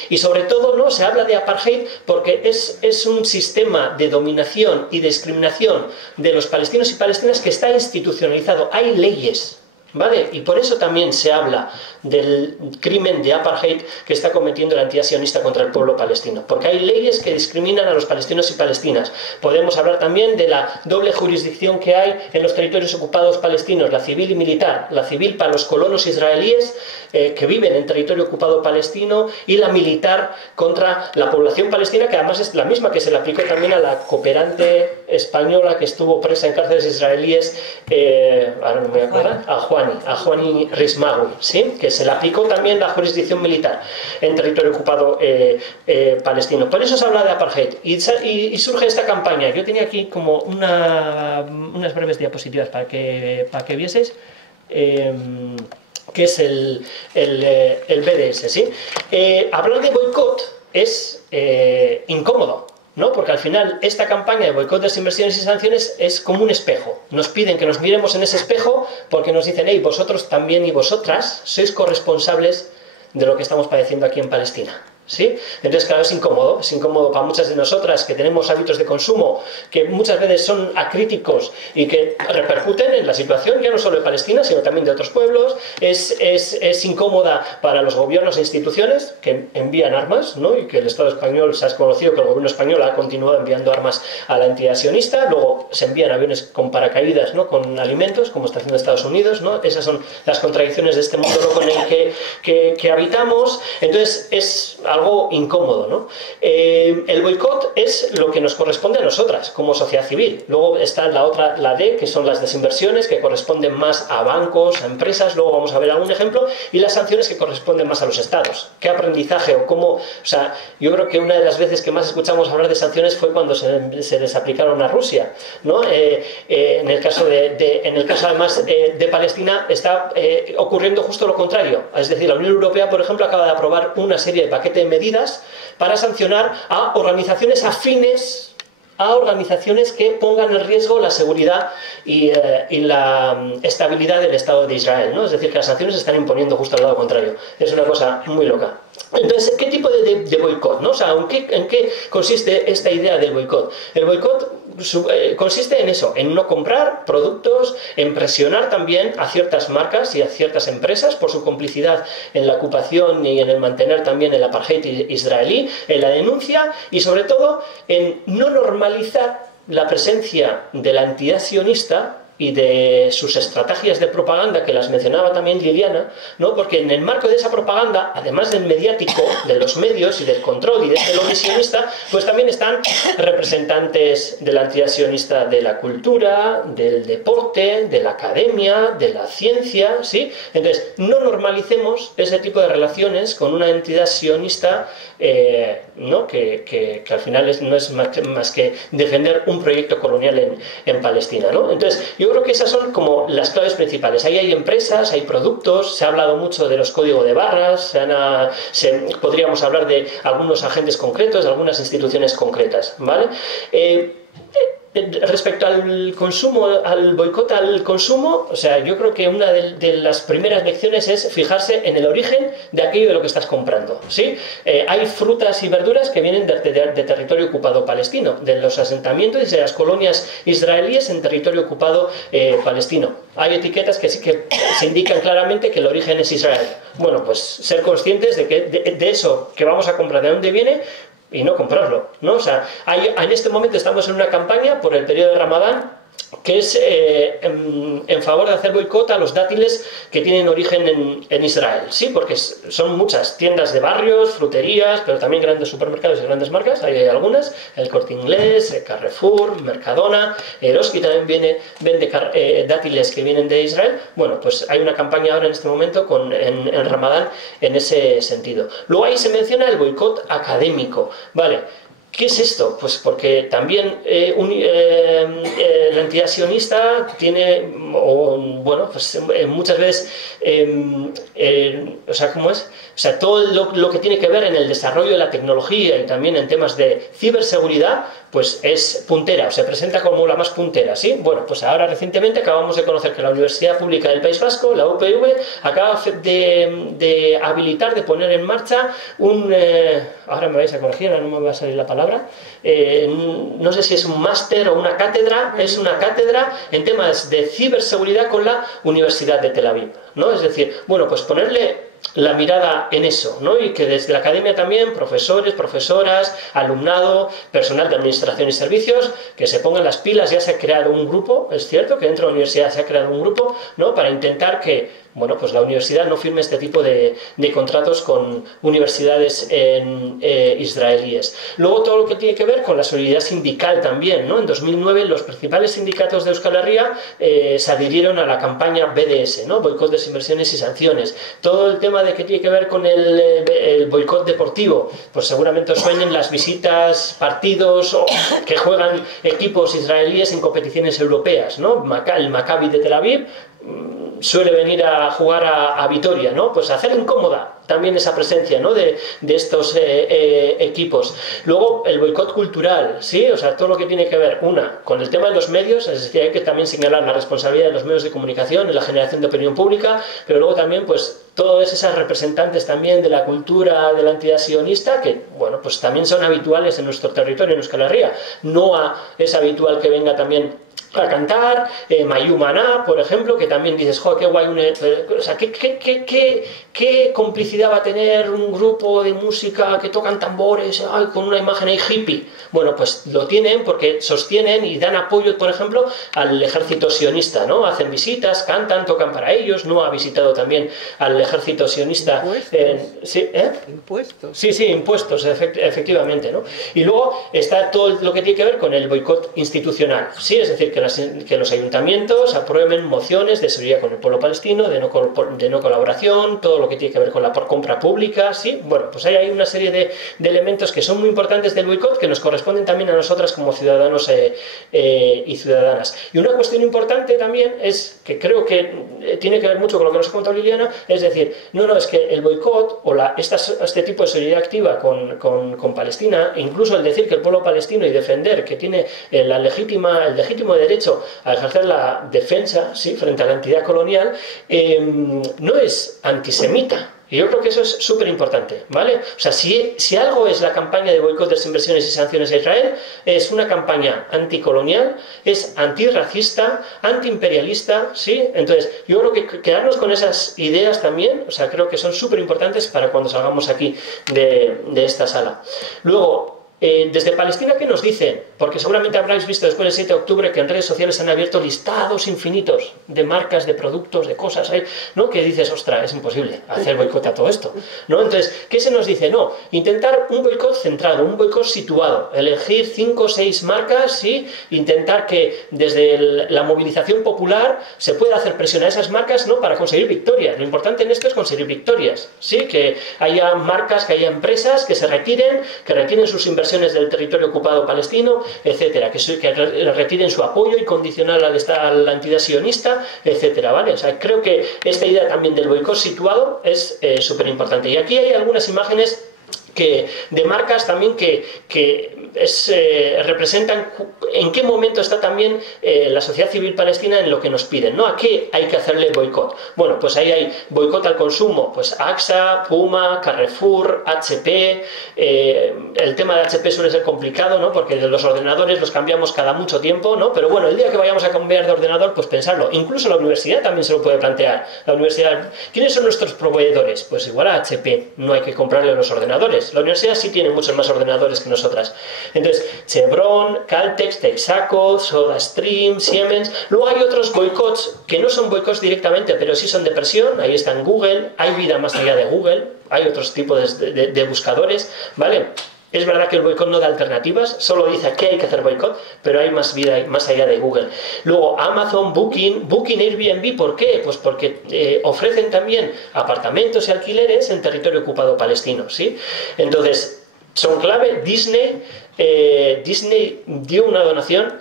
y sobre todo, ¿no?, se habla de apartheid porque es un sistema de dominación y discriminación de los palestinos y palestinas que está institucionalizado. Hay leyes, ¿vale? Y por eso también se habla del crimen de apartheid que está cometiendo la entidad sionista contra el pueblo palestino, porque hay leyes que discriminan a los palestinos y palestinas. Podemos hablar también de la doble jurisdicción que hay en los territorios ocupados palestinos, la civil y militar: la civil para los colonos israelíes que viven en territorio ocupado palestino, y la militar contra la población palestina, que además es la misma que se le aplicó también a la cooperante española que estuvo presa en cárceles israelíes, ahora no me voy a acordar, a Juani Rismagui, ¿sí?, que se le aplicó también la jurisdicción militar en territorio ocupado palestino. Por eso se habla de apartheid, y surge esta campaña. Yo tenía aquí como unas breves diapositivas para que vieseis, que es el BDS, ¿sí? Hablar de boicot es incómodo, ¿no? Porque al final esta campaña de boicot, desinversiones y sanciones es como un espejo. Nos piden que nos miremos en ese espejo porque nos dicen: hey, vosotros también y vosotras sois corresponsables de lo que estamos padeciendo aquí en Palestina, ¿sí? Entonces, claro, es incómodo para muchas de nosotras que tenemos hábitos de consumo que muchas veces son acríticos y que repercuten en la situación ya no solo de Palestina, sino también de otros pueblos. Es incómoda para los gobiernos e instituciones que envían armas, ¿no? Y que el Estado español, se ha conocido que el gobierno español ha continuado enviando armas a la entidad sionista. Luego se envían aviones con paracaídas, ¿no?, con alimentos, como está haciendo Estados Unidos, ¿no? Esas son las contradicciones de este mundo loco en el que habitamos. Entonces es algo incómodo, ¿no? El boicot es lo que nos corresponde a nosotras como sociedad civil. Luego está la otra, la D, que son las desinversiones, que corresponden más a bancos, a empresas. Luego vamos a ver algún ejemplo. Y las sanciones, que corresponden más a los estados. ¿Qué aprendizaje o cómo? O sea, yo creo que una de las veces que más escuchamos hablar de sanciones fue cuando se les aplicaron a Rusia, ¿no? En el caso además de Palestina está ocurriendo justo lo contrario. Es decir, la Unión Europea, por ejemplo, acaba de aprobar una serie de paquetes de medidas para sancionar a organizaciones afines a organizaciones que pongan en riesgo la seguridad y la estabilidad del Estado de Israel, ¿no? Es decir, que las sanciones se están imponiendo justo al lado contrario. Es una cosa muy loca. Entonces, ¿qué tipo de boicot, ¿no? O sea, ¿en qué consiste esta idea del boicot? El boicot consiste en eso, en no comprar productos, en presionar también a ciertas marcas y a ciertas empresas por su complicidad en la ocupación y en el mantener también el apartheid israelí, en la denuncia y sobre todo en no normalizar la presencia de la entidad sionista y de sus estrategias de propaganda, que las mencionaba también Liliana, ¿no? Porque en el marco de esa propaganda, además del mediático, de los medios y del control y de este lobby sionista, pues también están representantes de la entidad sionista de la cultura, del deporte, de la academia, de la ciencia, ¿sí? Entonces, no normalicemos ese tipo de relaciones con una entidad sionista, ¿no? que al final no es más que defender un proyecto colonial en Palestina, ¿no? Entonces, yo creo que esas son como las claves principales. Ahí hay empresas, hay productos, se ha hablado mucho de los códigos de barras, podríamos hablar de algunos agentes concretos, de algunas instituciones concretas, ¿vale? Respecto al consumo, al boicot al consumo, o sea, yo creo que una de las primeras lecciones es fijarse en el origen de aquello de lo que estás comprando, ¿sí? Hay frutas y verduras que vienen de territorio ocupado palestino, de los asentamientos y de las colonias israelíes en territorio ocupado palestino. Hay etiquetas que sí que se indican claramente que el origen es Israel. Bueno, pues ser conscientes de que de eso que vamos a comprar, de dónde viene, y no comprarlo, ¿no? O sea, en este momento estamos en una campaña por el periodo de Ramadán que es en favor de hacer boicot a los dátiles que tienen origen en Israel, ¿sí? Porque son muchas tiendas de barrios, fruterías, pero también grandes supermercados y grandes marcas, ahí hay algunas, el Corte Inglés, Carrefour, Mercadona, Eroski también vende dátiles que vienen de Israel. Bueno, pues hay una campaña ahora en este momento en Ramadán en ese sentido. Luego ahí se menciona el boicot académico, ¿vale? ¿Qué es esto? Pues porque también la entidad sionista tiene, pues muchas veces, o sea, ¿cómo es? O sea, todo lo que tiene que ver en el desarrollo de la tecnología y también en temas de ciberseguridad, pues es puntera, o se presenta como la más puntera, ¿sí? Bueno, pues ahora recientemente acabamos de conocer que la Universidad Pública del País Vasco, la UPV, acaba de habilitar, de poner en marcha ahora me vais a corregir, ahora no me va a salir la palabra, no sé si es un máster o una cátedra, es una cátedra en temas de ciberseguridad con la Universidad de Tel Aviv, ¿no? Es decir, bueno, pues ponerle la mirada en eso, ¿no? Y que desde la academia también, profesores, profesoras, alumnado, personal de administración y servicios, que se pongan las pilas. Ya se ha creado un grupo, es cierto que dentro de la universidad se ha creado un grupo, ¿no? Para intentar que, bueno, pues la universidad no firme este tipo de contratos con universidades israelíes. Luego todo lo que tiene que ver con la solidaridad sindical también, ¿no? En 2009 los principales sindicatos de Euskal Herria se adhirieron a la campaña BDS, ¿no? Boicot, desinversiones y sanciones. Todo el tema de que tiene que ver con el boicot deportivo, pues seguramente os suenen las visitas, partidos que juegan equipos israelíes en competiciones europeas, ¿no? El Maccabi de Tel Aviv suele venir a jugar a Vitoria, ¿no? Pues hacer incómoda también esa presencia, ¿no? de estos equipos. Luego el boicot cultural, ¿sí? O sea, todo lo que tiene que ver, con el tema de los medios, es decir, hay que también señalar la responsabilidad de los medios de comunicación en la generación de opinión pública, pero luego también, pues, todas esas representantes también de la cultura de la entidad sionista, que, bueno, pues también son habituales en nuestro territorio, en Euskal Herria. No es habitual que venga también a cantar, Mayu Maná, por ejemplo, que también dices, joder, qué guay, o sea, qué complicidad va a tener un grupo de música que tocan tambores, con una imagen ahí hippie. Bueno, pues lo tienen porque sostienen y dan apoyo, por ejemplo, al ejército sionista, ¿no? Hacen visitas, cantan, tocan para ellos. No ha visitado también al ejército sionista. ¿Sí? Impuestos. Sí, impuestos, efectivamente, ¿no? Y luego está todo lo que tiene que ver con el boicot institucional, ¿sí? Es decir, que que los ayuntamientos aprueben mociones de solidaridad con el pueblo palestino, de no colaboración, todo lo que tiene que ver con la compra pública, ¿sí? Bueno, pues hay una serie de elementos que son muy importantes del boicot que nos corresponden también a nosotras como ciudadanos y ciudadanas. Y una cuestión importante también es, que creo que tiene que ver mucho con lo que nos ha contado Liliana, es decir, es que el boicot o este tipo de solidaridad activa con Palestina, incluso el decir que el pueblo palestino y defender que tiene el legítimo derecho a ejercer la defensa, ¿sí?, frente a la entidad colonial, no es antisemita. Y yo creo que eso es súper importante, ¿vale? O sea, si algo es la campaña de boicot, desinversiones y sanciones a Israel, es una campaña anticolonial, es antirracista, antiimperialista, ¿sí? Entonces, yo creo que quedarnos con esas ideas también, o sea, creo que son súper importantes para cuando salgamos aquí de esta sala. Luego, desde Palestina, ¿qué nos dicen? Porque seguramente habréis visto después del 7 de octubre que en redes sociales han abierto listados infinitos de marcas, de productos, de cosas, ¿no? Que dices, ostras, es imposible hacer boicot a todo esto, ¿no? Entonces, ¿qué se nos dice? No, intentar un boicot centrado, un boicot situado, elegir 5 o 6 marcas, ¿sí? Intentar que desde la movilización popular se pueda hacer presión a esas marcas, ¿no?, para conseguir victorias. Lo importante en esto es conseguir victorias, ¿sí? Que haya marcas, que haya empresas que se retiren, que retiren sus inversiones del territorio ocupado palestino, etcétera, que retiren su apoyo incondicional a la entidad sionista, etcétera, ¿vale? O sea, creo que esta idea también del boicot situado es súper importante. Y aquí hay algunas imágenes de marcas también que representan en qué momento está también la sociedad civil palestina en lo que nos piden, ¿no? ¿A qué hay que hacerle boicot? Bueno, pues ahí hay boicot al consumo, pues AXA, Puma, Carrefour, HP. El tema de HP suele ser complicado, ¿no?, porque los ordenadores los cambiamos cada mucho tiempo, ¿no? Pero bueno, el día que vayamos a cambiar de ordenador, pues pensarlo. Incluso la universidad también se lo puede plantear. La universidad, ¿quiénes son nuestros proveedores? Pues igual a HP no hay que comprarle los ordenadores. La universidad sí tiene muchos más ordenadores que nosotras. Entonces, Chevron, Caltex, Texaco, SodaStream, Siemens. Luego hay otros boicots que no son boicots directamente, pero sí son de presión. Ahí están Google, hay vida más allá de Google, hay otros tipos de buscadores, ¿vale? Es verdad que el boicot no da alternativas, solo dice que hay que hacer boicot, pero hay más vida más allá de Google. Luego Amazon, Booking, Airbnb, ¿por qué? Pues porque ofrecen también apartamentos y alquileres en territorio ocupado palestino, ¿sí? Entonces, son clave. Disney dio una donación,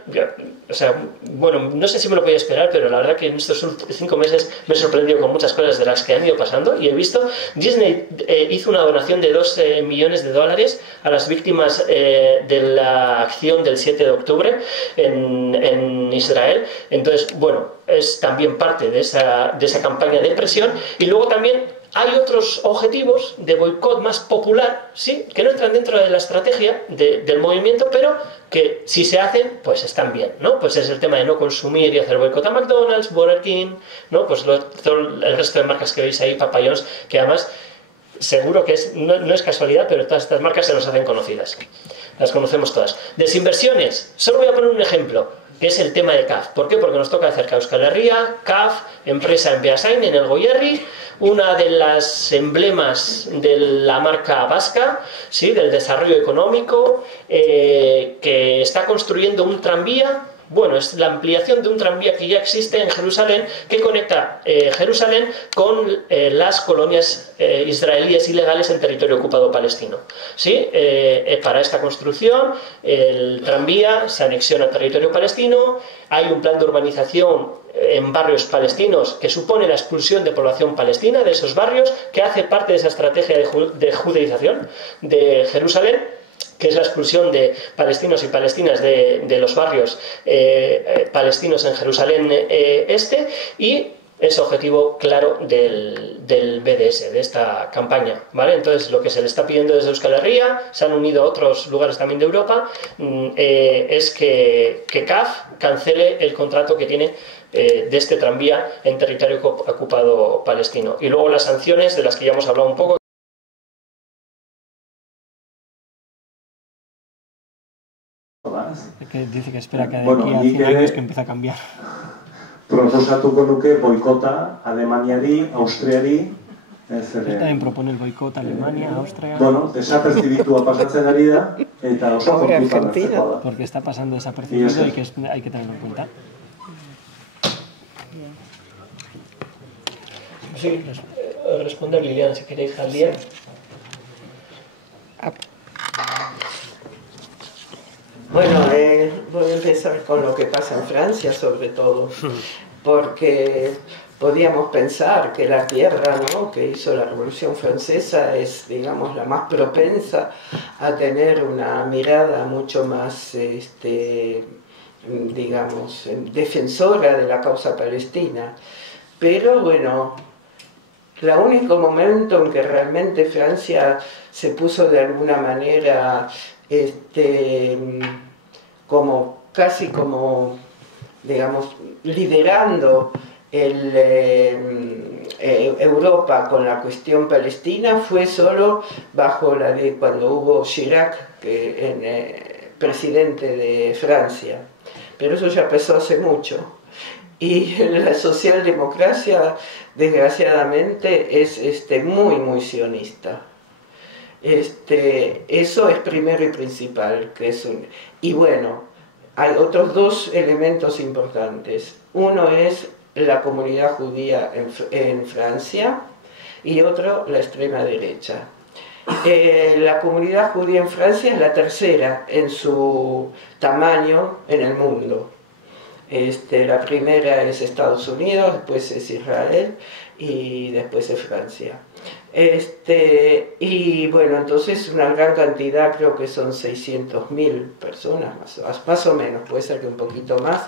o sea, bueno, no sé si me lo podía esperar, pero la verdad que en estos 5 meses me he sorprendido con muchas cosas de las que han ido pasando y he visto. Disney hizo una donación de $2 millones a las víctimas de la acción del 7 de octubre en Israel. Entonces, bueno, es también parte de esa campaña de presión. Y luego también hay otros objetivos de boicot más popular, ¿sí?, que no entran dentro de la estrategia del movimiento, pero que si se hacen, pues están bien, ¿no? Pues es el tema de no consumir y hacer boicot a McDonald's, Burger King, ¿no? Pues todo el resto de marcas que veis ahí, Papa John's, que además seguro que no es casualidad, pero todas estas marcas se nos hacen conocidas. Las conocemos todas. Desinversiones. Solo voy a poner un ejemplo, que es el tema de CAF. ¿Por qué? Porque nos toca de cerca Euskal Herria, CAF, empresa en Beasain, en el Goierri, una de las emblemas de la marca vasca, ¿sí?, del desarrollo económico, que está construyendo un tranvía. Bueno, es la ampliación de un tranvía que ya existe en Jerusalén, que conecta Jerusalén con las colonias israelíes ilegales en territorio ocupado palestino. ¿Sí? Para esta construcción, el tranvía se anexiona al territorio palestino, hay un plan de urbanización en barrios palestinos que supone la expulsión de población palestina de esos barrios, que hace parte de esa estrategia de judaización de Jerusalén, que es la expulsión de palestinos y palestinas de los barrios palestinos en Jerusalén Este, y es objetivo claro del BDS, de esta campaña, ¿vale? Entonces, lo que se le está pidiendo desde Euskal Herria, se han unido a otros lugares también de Europa, es que CAF cancele el contrato que tiene de este tranvía en territorio ocupado palestino. Y luego las sanciones, de las que ya hemos hablado un poco. Que dice que espera que de aquí a 100 años que empieza a cambiar. Proposatuko nuke boikota Alemaniari, Austriari También propone el boicot a Alemania, Austria. Bueno, desapercibitua pasatzen ari da, eta oso kontutan hartzekoa da. Porque está pasando desapercibido y que hay que tenerlo en cuenta. Sí, responder Liliana, si queréis, Jalía. Bueno, voy a empezar con lo que pasa en Francia, sobre todo, porque podíamos pensar que la tierra, ¿no?, que hizo la Revolución Francesa es, digamos, la más propensa a tener una mirada mucho más, digamos, defensora de la causa palestina. Pero bueno, el único momento en que realmente Francia se puso de alguna manera casi como, digamos, liderando Europa con la cuestión palestina fue solo bajo cuando hubo Chirac, presidente de Francia. Pero eso ya pasó hace mucho. Y la socialdemocracia, desgraciadamente, es muy, muy sionista. Eso es primero y principal. Y bueno, hay otros dos elementos importantes. Uno es la comunidad judía en Francia y otro la extrema derecha. La comunidad judía en Francia es la tercera en su tamaño en el mundo. La primera es Estados Unidos, después es Israel y después es Francia. Y bueno, entonces una gran cantidad, creo que son 600.000 personas, más o menos, puede ser que un poquito más.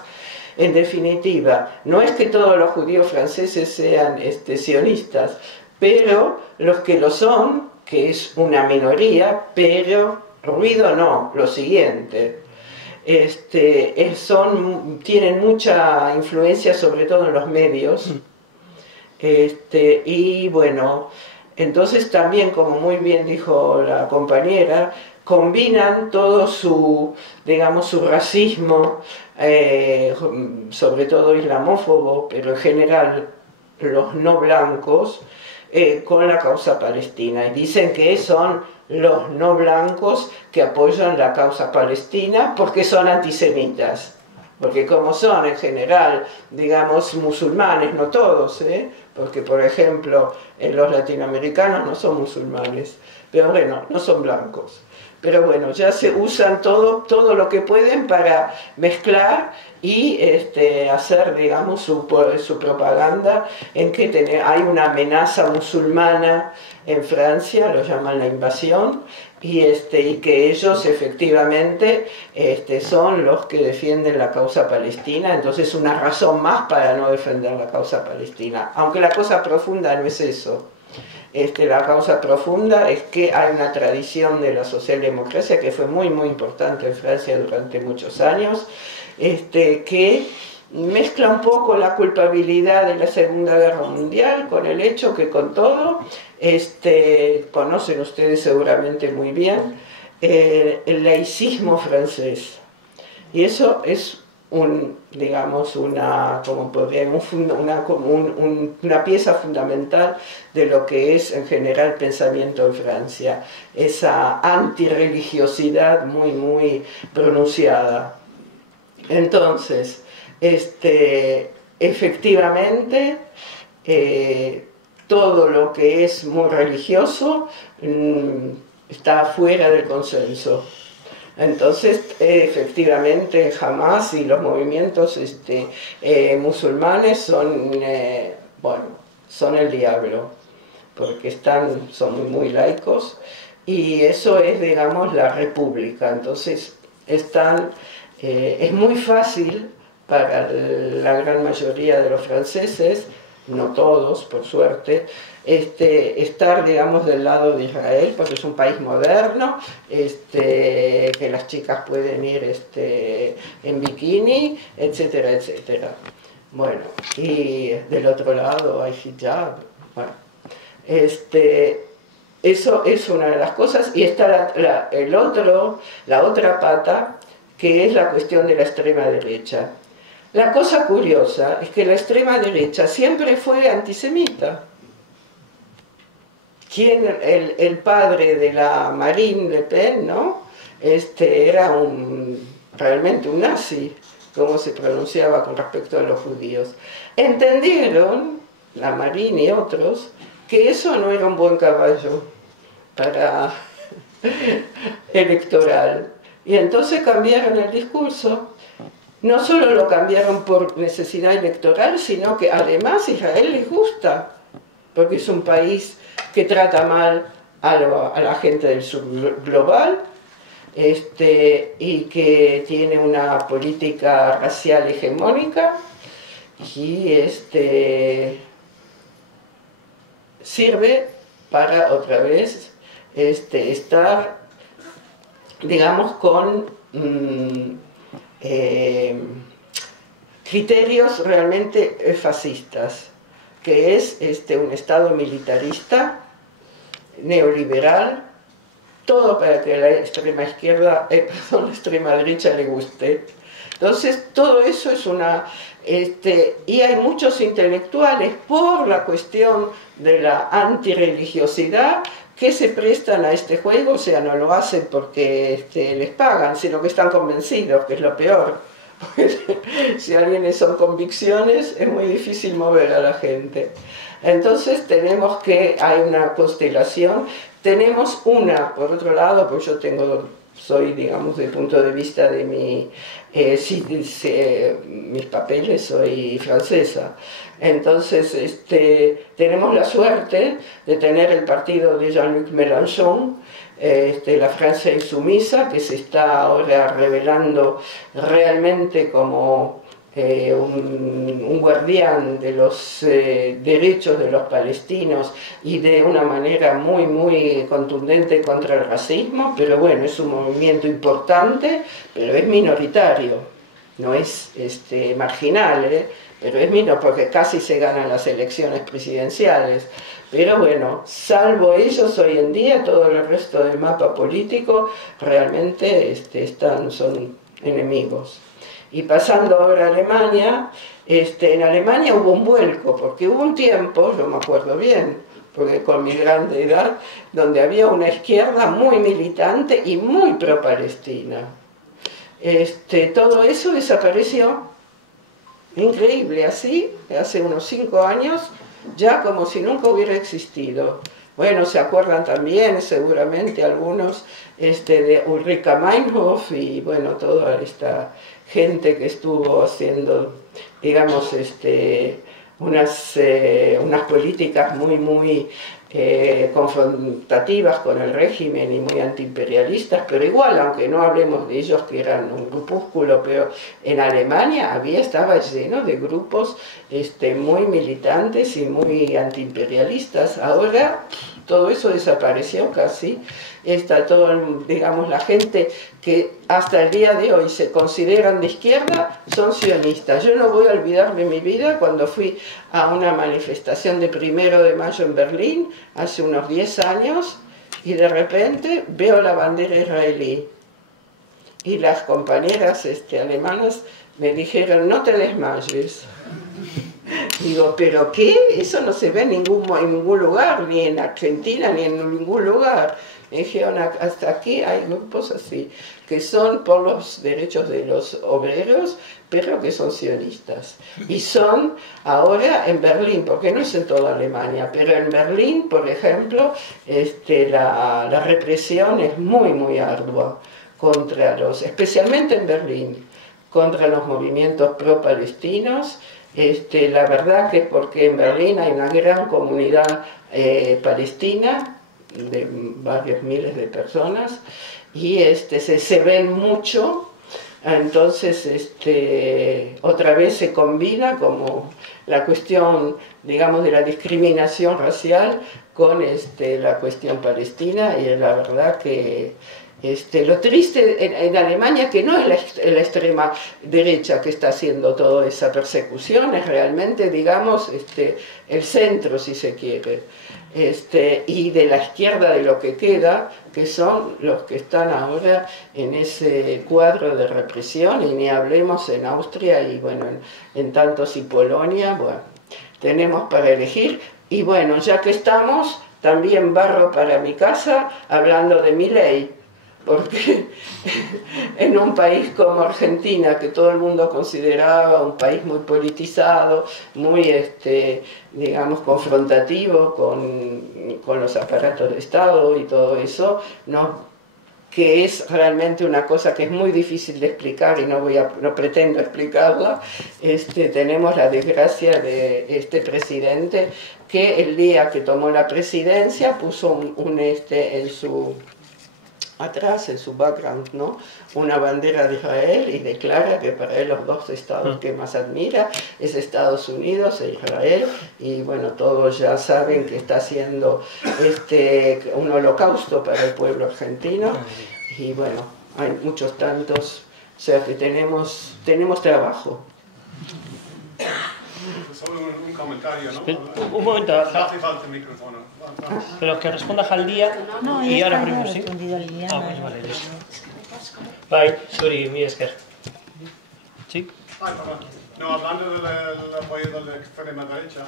En definitiva, no es que todos los judíos franceses sean sionistas, pero los que lo son, que es una minoría, pero ruido no, lo siguiente. Tienen mucha influencia, sobre todo en los medios, y bueno, entonces también, como muy bien dijo la compañera, combinan todo su, digamos, su racismo, sobre todo islamófobo, pero en general los no blancos, con la causa palestina, y dicen que son los no blancos que apoyan la causa palestina porque son antisemitas, porque como son en general, digamos, musulmanes, no todos, porque por ejemplo los latinoamericanos no son musulmanes, pero bueno, no son blancos. Pero bueno, ya se usan todo lo que pueden para mezclar y hacer, digamos, su propaganda en que hay una amenaza musulmana en Francia, lo llaman la invasión, y que ellos efectivamente son los que defienden la causa palestina, entonces una razón más para no defender la causa palestina, aunque la cosa profunda no es eso. La causa profunda es que hay una tradición de la socialdemocracia que fue muy, muy importante en Francia durante muchos años, que mezcla un poco la culpabilidad de la Segunda Guerra Mundial con el hecho que con todo, conocen ustedes seguramente muy bien, el laicismo francés. Y eso es digamos, una pieza fundamental de lo que es en general pensamiento en Francia, esa antirreligiosidad muy, muy pronunciada. Entonces, efectivamente, todo lo que es muy religioso está fuera del consenso. Entonces, efectivamente, Hamas y los movimientos musulmanes son, son el diablo, porque son muy, muy laicos, y eso es, digamos, la república. Entonces, es muy fácil para la gran mayoría de los franceses, no todos, por suerte, estar, digamos, del lado de Israel, porque es un país moderno, que las chicas pueden ir en bikini, etcétera, etcétera. Bueno, y del otro lado hay hijab. Bueno, eso es una de las cosas, y está la otra pata, que es la cuestión de la extrema derecha. La cosa curiosa es que la extrema derecha siempre fue antisemita. el padre de la Marine Le Pen, ¿no? Era realmente un nazi, como se pronunciaba con respecto a los judíos. Entendieron, la Marine y otros, que eso no era un buen caballo para electoral. Y entonces cambiaron el discurso. No solo lo cambiaron por necesidad electoral, sino que además Israel les gusta, porque es un país que trata mal a la gente del sur global, y que tiene una política racial hegemónica, y sirve para otra vez estar, digamos, con criterios realmente fascistas, que es un Estado militarista, neoliberal, todo para que la extrema izquierda, la extrema derecha le guste. Entonces, todo eso es y hay muchos intelectuales, por la cuestión de la antirreligiosidad, que se prestan a este juego. O sea, no lo hacen porque les pagan, sino que están convencidos, que es lo peor. Si alguien son convicciones, es muy difícil mover a la gente. Entonces tenemos que, hay una constelación, tenemos por otro lado, pues yo soy, digamos, desde el punto de vista de mis papeles, soy francesa. Entonces tenemos la suerte de tener el partido de Jean-Luc Mélenchon, la Francia insumisa, que se está ahora revelando realmente como un guardián de los derechos de los palestinos y de una manera muy, muy contundente contra el racismo. Pero bueno, es un movimiento importante, pero es minoritario, no es marginal, pero es porque casi se ganan las elecciones presidenciales. Pero bueno, salvo ellos hoy en día, todo el resto del mapa político realmente son enemigos. Y pasando ahora a Alemania, en Alemania hubo un vuelco, porque hubo un tiempo, yo me acuerdo bien, porque con mi grande edad, donde había una izquierda muy militante y muy pro-palestina. Todo eso desapareció, increíble, así, hace unos 5 años, ya como si nunca hubiera existido. Bueno, se acuerdan también, seguramente algunos, de Ulrika Meinhof y bueno, toda esta gente que estuvo haciendo, digamos, unas políticas muy, muy confrontativas con el régimen y muy antiimperialistas, pero igual, aunque no hablemos de ellos que eran un grupúsculo, pero en Alemania estaba lleno de grupos muy militantes y muy antiimperialistas. Ahora todo eso desapareció casi. Está todo, digamos, la gente que hasta el día de hoy se consideran de izquierda son sionistas. Yo no voy a olvidar de mi vida cuando fui a una manifestación de 1 de mayo en Berlín hace unos 10 años y de repente veo la bandera israelí y las compañeras alemanas me dijeron: no te desmayes. Digo, ¿pero qué? Eso no se ve en ningún lugar, ni en Argentina, ni en ningún lugar. Me dijeron: hasta aquí hay grupos así, que son por los derechos de los obreros, pero que son sionistas. Y son ahora en Berlín, porque no es en toda Alemania, pero en Berlín, por ejemplo, la represión es muy, muy ardua contra especialmente en Berlín, contra los movimientos pro-palestinos. La verdad que es porque en Berlín hay una gran comunidad palestina, de varios miles de personas, y se ven mucho. Entonces otra vez se combina como la cuestión, digamos, de la discriminación racial con la cuestión palestina, y la verdad que lo triste en Alemania que no es la extrema derecha que está haciendo toda esa persecución, es realmente, digamos, el centro, si se quiere, y de la izquierda de lo que queda, que son los que están ahora en ese cuadro de represión, y ni hablemos en Austria y bueno, en tantos y Polonia. Bueno, tenemos para elegir. Y bueno, ya que estamos, también barro para mi casa hablando de Milei, porque en un país como Argentina, que todo el mundo consideraba un país muy politizado, muy, digamos, confrontativo con los aparatos de Estado y todo eso, ¿no?, que es realmente una cosa que es muy difícil de explicar y no pretendo explicarla, tenemos la desgracia de este presidente que el día que tomó la presidencia puso atrás, en su background, ¿no?, una bandera de Israel y declara que para él los dos estados que más admira es Estados Unidos e Israel, y bueno, todos ya saben que está haciendo un holocausto para el pueblo argentino, y bueno, hay muchos tantos, o sea que tenemos trabajo. Solo un comentario, ¿no? Un momento, Hace falta el micrófono. pero que responda Jaldía y ahora primero, ¿sí? Vale, listo. Bye, Suri, mi esker. ¿Sí? Ay, perdón. No, hablando del apoyo de la extrema derecha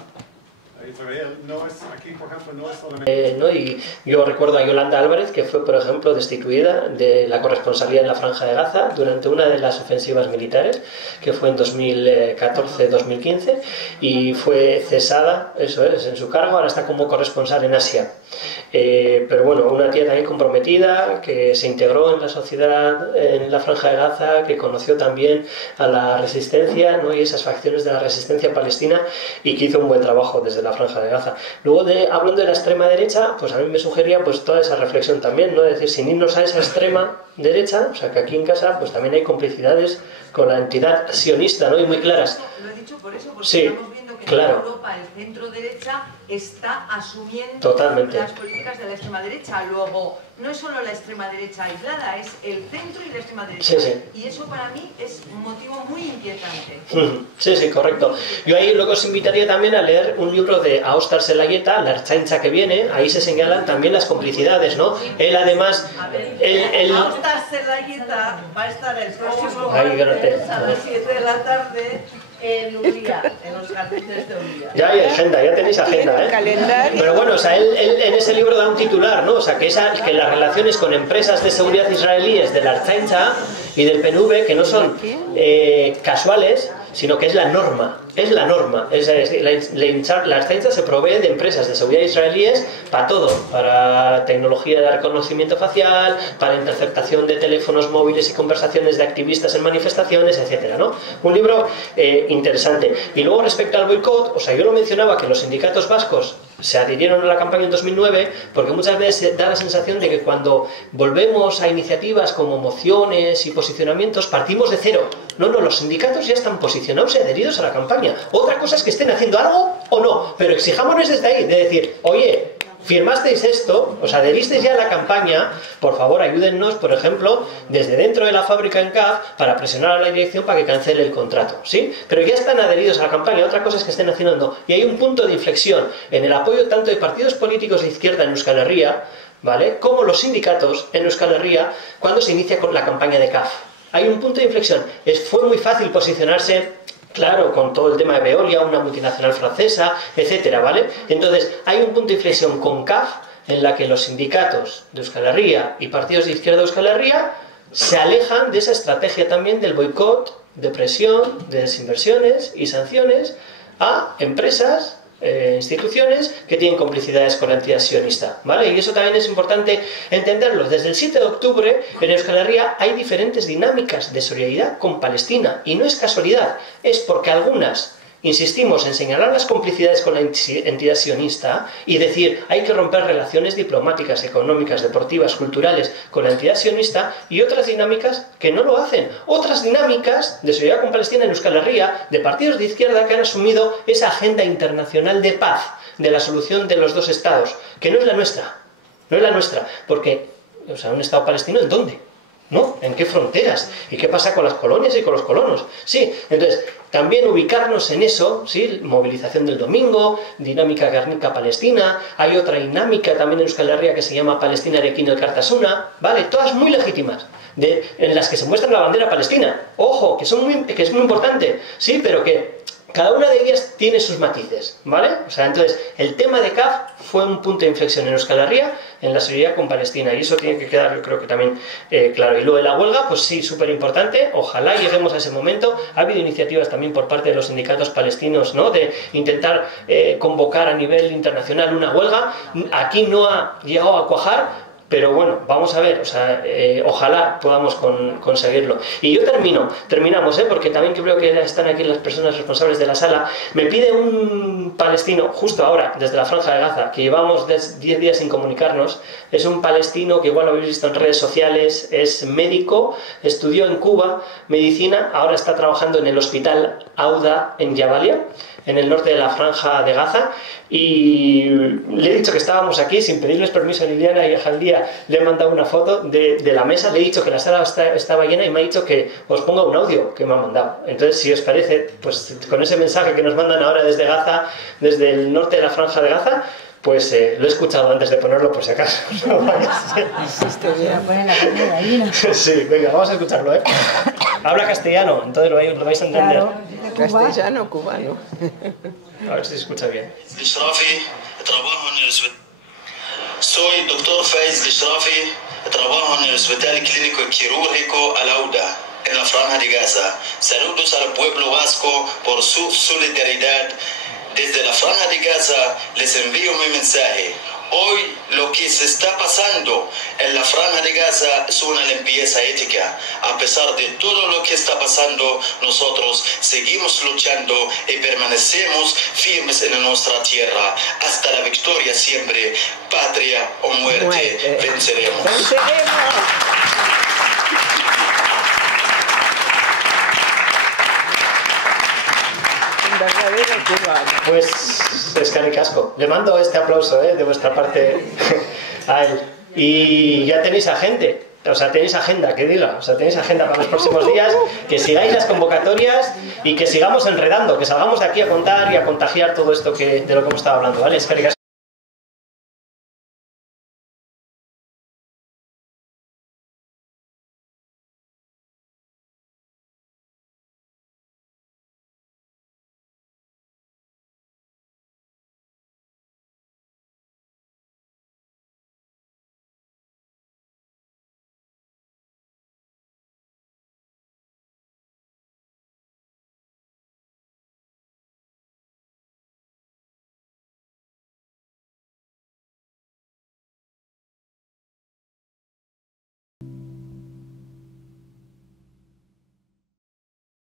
a Israel, no es, aquí, por ejemplo, no es solamente... ¿no? Y yo recuerdo a Yolanda Álvarez, que fue, por ejemplo, destituida de la corresponsalía en la Franja de Gaza durante una de las ofensivas militares, que fue en 2014-2015, y fue cesada, eso es, en su cargo, ahora está como corresponsal en Asia. Pero bueno, una tía también comprometida, que se integró en la sociedad en la Franja de Gaza, que conoció también a la resistencia, ¿no?, y esas facciones de la resistencia palestina, y que hizo un buen trabajo desde la Franja de Gaza. Luego, hablando de la extrema derecha, pues a mí me sugería pues toda esa reflexión también, ¿no?, es decir, sin irnos a esa extrema derecha, o sea que aquí en casa pues también hay complicidades con la entidad sionista, ¿no?, y muy claras. Lo he dicho por eso, porque Sí, estamos viendo que claro. en Europa el centro derecha está asumiendo Totalmente. las políticas de la extrema derecha. Luego, no es solo la extrema derecha aislada, es el centro y la extrema derecha. Sí, sí. Y eso para mí es un motivo muy inquietante. Sí, sí, correcto. Yo ahí luego os invitaría también a leer un libro de Aostar Zelayeta, La Ertzaintza que viene, ahí se señalan también las complicidades, ¿no? Él además... A ver, Aostar Zelayeta va a estar el próximo martes a las 7 de la tarde en Uría, en los jardines de Uría. Ya hay agenda, ya tenéis agenda, ¿eh? Pero bueno, o sea, él en ese libro da un titular, ¿no? O sea, que las relaciones con empresas de seguridad israelíes de la Ertzaintza y del PNV, que no son casuales, sino que es la norma. Es la norma. La Ertzaintza se provee de empresas de seguridad israelíes para todo, para tecnología de reconocimiento facial, para interceptación de teléfonos móviles y conversaciones de activistas en manifestaciones, etcétera, ¿no? Un libro interesante. Y luego respecto al boicot, o sea, yo lo mencionaba que los sindicatos vascos se adhirieron a la campaña en 2009 porque muchas veces da la sensación de que cuando volvemos a iniciativas como mociones y posicionamientos partimos de cero. No, los sindicatos ya están posicionados y adheridos a la campaña. Otra cosa es que estén haciendo algo o no, pero exijámonos desde ahí, de decir, oye, firmasteis esto, os adheristeis ya a la campaña, por favor ayúdennos, por ejemplo, desde dentro de la fábrica en CAF para presionar a la dirección para que cancele el contrato, ¿sí? Pero ya están adheridos a la campaña, otra cosa es que estén haciendo no. Y hay un punto de inflexión en el apoyo tanto de partidos políticos de izquierda en Euskal Herria, ¿vale?, como los sindicatos en Euskal Herria cuando se inicia con la campaña de CAF. Hay un punto de inflexión. Fue muy fácil posicionarse, claro, con todo el tema de Veolia, una multinacional francesa, etcétera, ¿vale? Entonces, hay un punto de inflexión con CAF en la que los sindicatos de Euskal Herria y partidos de izquierda de Euskal Herria se alejan de esa estrategia también del boicot, de presión, de desinversiones y sanciones a empresas, instituciones que tienen complicidades con la entidad sionista, ¿vale? Y eso también es importante entenderlo. Desde el 7 de octubre en Euskal Herria hay diferentes dinámicas de solidaridad con Palestina y no es casualidad, es porque algunas insistimos en señalar las complicidades con la entidad sionista y decir hay que romper relaciones diplomáticas, económicas, deportivas, culturales con la entidad sionista, y otras dinámicas que no lo hacen. Otras dinámicas de solidaridad con Palestina en Euskal Herria, de partidos de izquierda que han asumido esa agenda internacional de paz, de la solución de los dos estados, que no es la nuestra. No es la nuestra, porque, o sea, un estado palestino, ¿en dónde? ¿No? ¿En qué fronteras? ¿Y qué pasa con las colonias y con los colonos? Sí, entonces, también ubicarnos en eso, ¿sí? Movilización del domingo, dinámica Guernica-Palestina, hay otra dinámica también en Euskal Herria que se llama Palestina-Arequín el Cartasuna, ¿vale? Todas muy legítimas, en las que se muestra la bandera palestina. Ojo, que es muy importante, sí, pero que cada una de ellas tiene sus matices, ¿vale? O sea, entonces, el tema de CAF fue un punto de inflexión en Euskal Herria, en la solidaridad con Palestina, y eso tiene que quedar, yo creo que también claro. Y lo de la huelga, pues sí, súper importante, ojalá lleguemos a ese momento. Ha habido iniciativas también por parte de los sindicatos palestinos, ¿no?, de intentar convocar a nivel internacional una huelga. Aquí no ha llegado a cuajar, pero bueno, vamos a ver, o sea, ojalá podamos conseguirlo. Y yo terminamos, porque también creo que están aquí las personas responsables de la sala. Me pide un palestino, justo ahora, desde la Franja de Gaza, que llevamos 10 días sin comunicarnos. Es un palestino que igual lo habéis visto en redes sociales, es médico, estudió en Cuba medicina, ahora está trabajando en el hospital Auda en Jabalia, en el norte de la Franja de Gaza, y le he dicho que estábamos aquí sin pedirles permiso a Liliana y a Jaldía. Le he mandado una foto de la mesa, le he dicho que la sala estaba llena y me ha dicho que os ponga un audio que me ha mandado. Entonces, si os parece, pues con ese mensaje que nos mandan ahora desde Gaza, desde el norte de la Franja de Gaza, pues lo he escuchado antes de ponerlo por si acaso. Sí, venga, vamos a escucharlo, Habla castellano, entonces lo vais a entender. Claro. Castellano, cubano. A ver si se escucha bien. Soy doctor Faiz Lishrafi, trabajo en el Hospital Clínico Quirúrgico Al-Auda, en la Franja de Gaza. Saludos al pueblo vasco por su solidaridad. Desde la Franja de Gaza les envío mi mensaje. Hoy lo que se está pasando en la Franja de Gaza es una limpieza ética. A pesar de todo lo que está pasando, nosotros seguimos luchando y permanecemos firmes en nuestra tierra. Hasta la victoria siempre, patria o muerte, venceremos. Pues es caricasco. Le mando este aplauso de vuestra parte a él. Y ya tenéis agente, o sea, tenéis agenda, que diga, o sea, tenéis agenda para los próximos días, que sigáis las convocatorias y que sigamos enredando, que salgamos de aquí a contar y a contagiar todo esto de lo que hemos estado hablando, ¿vale? Es caricasco.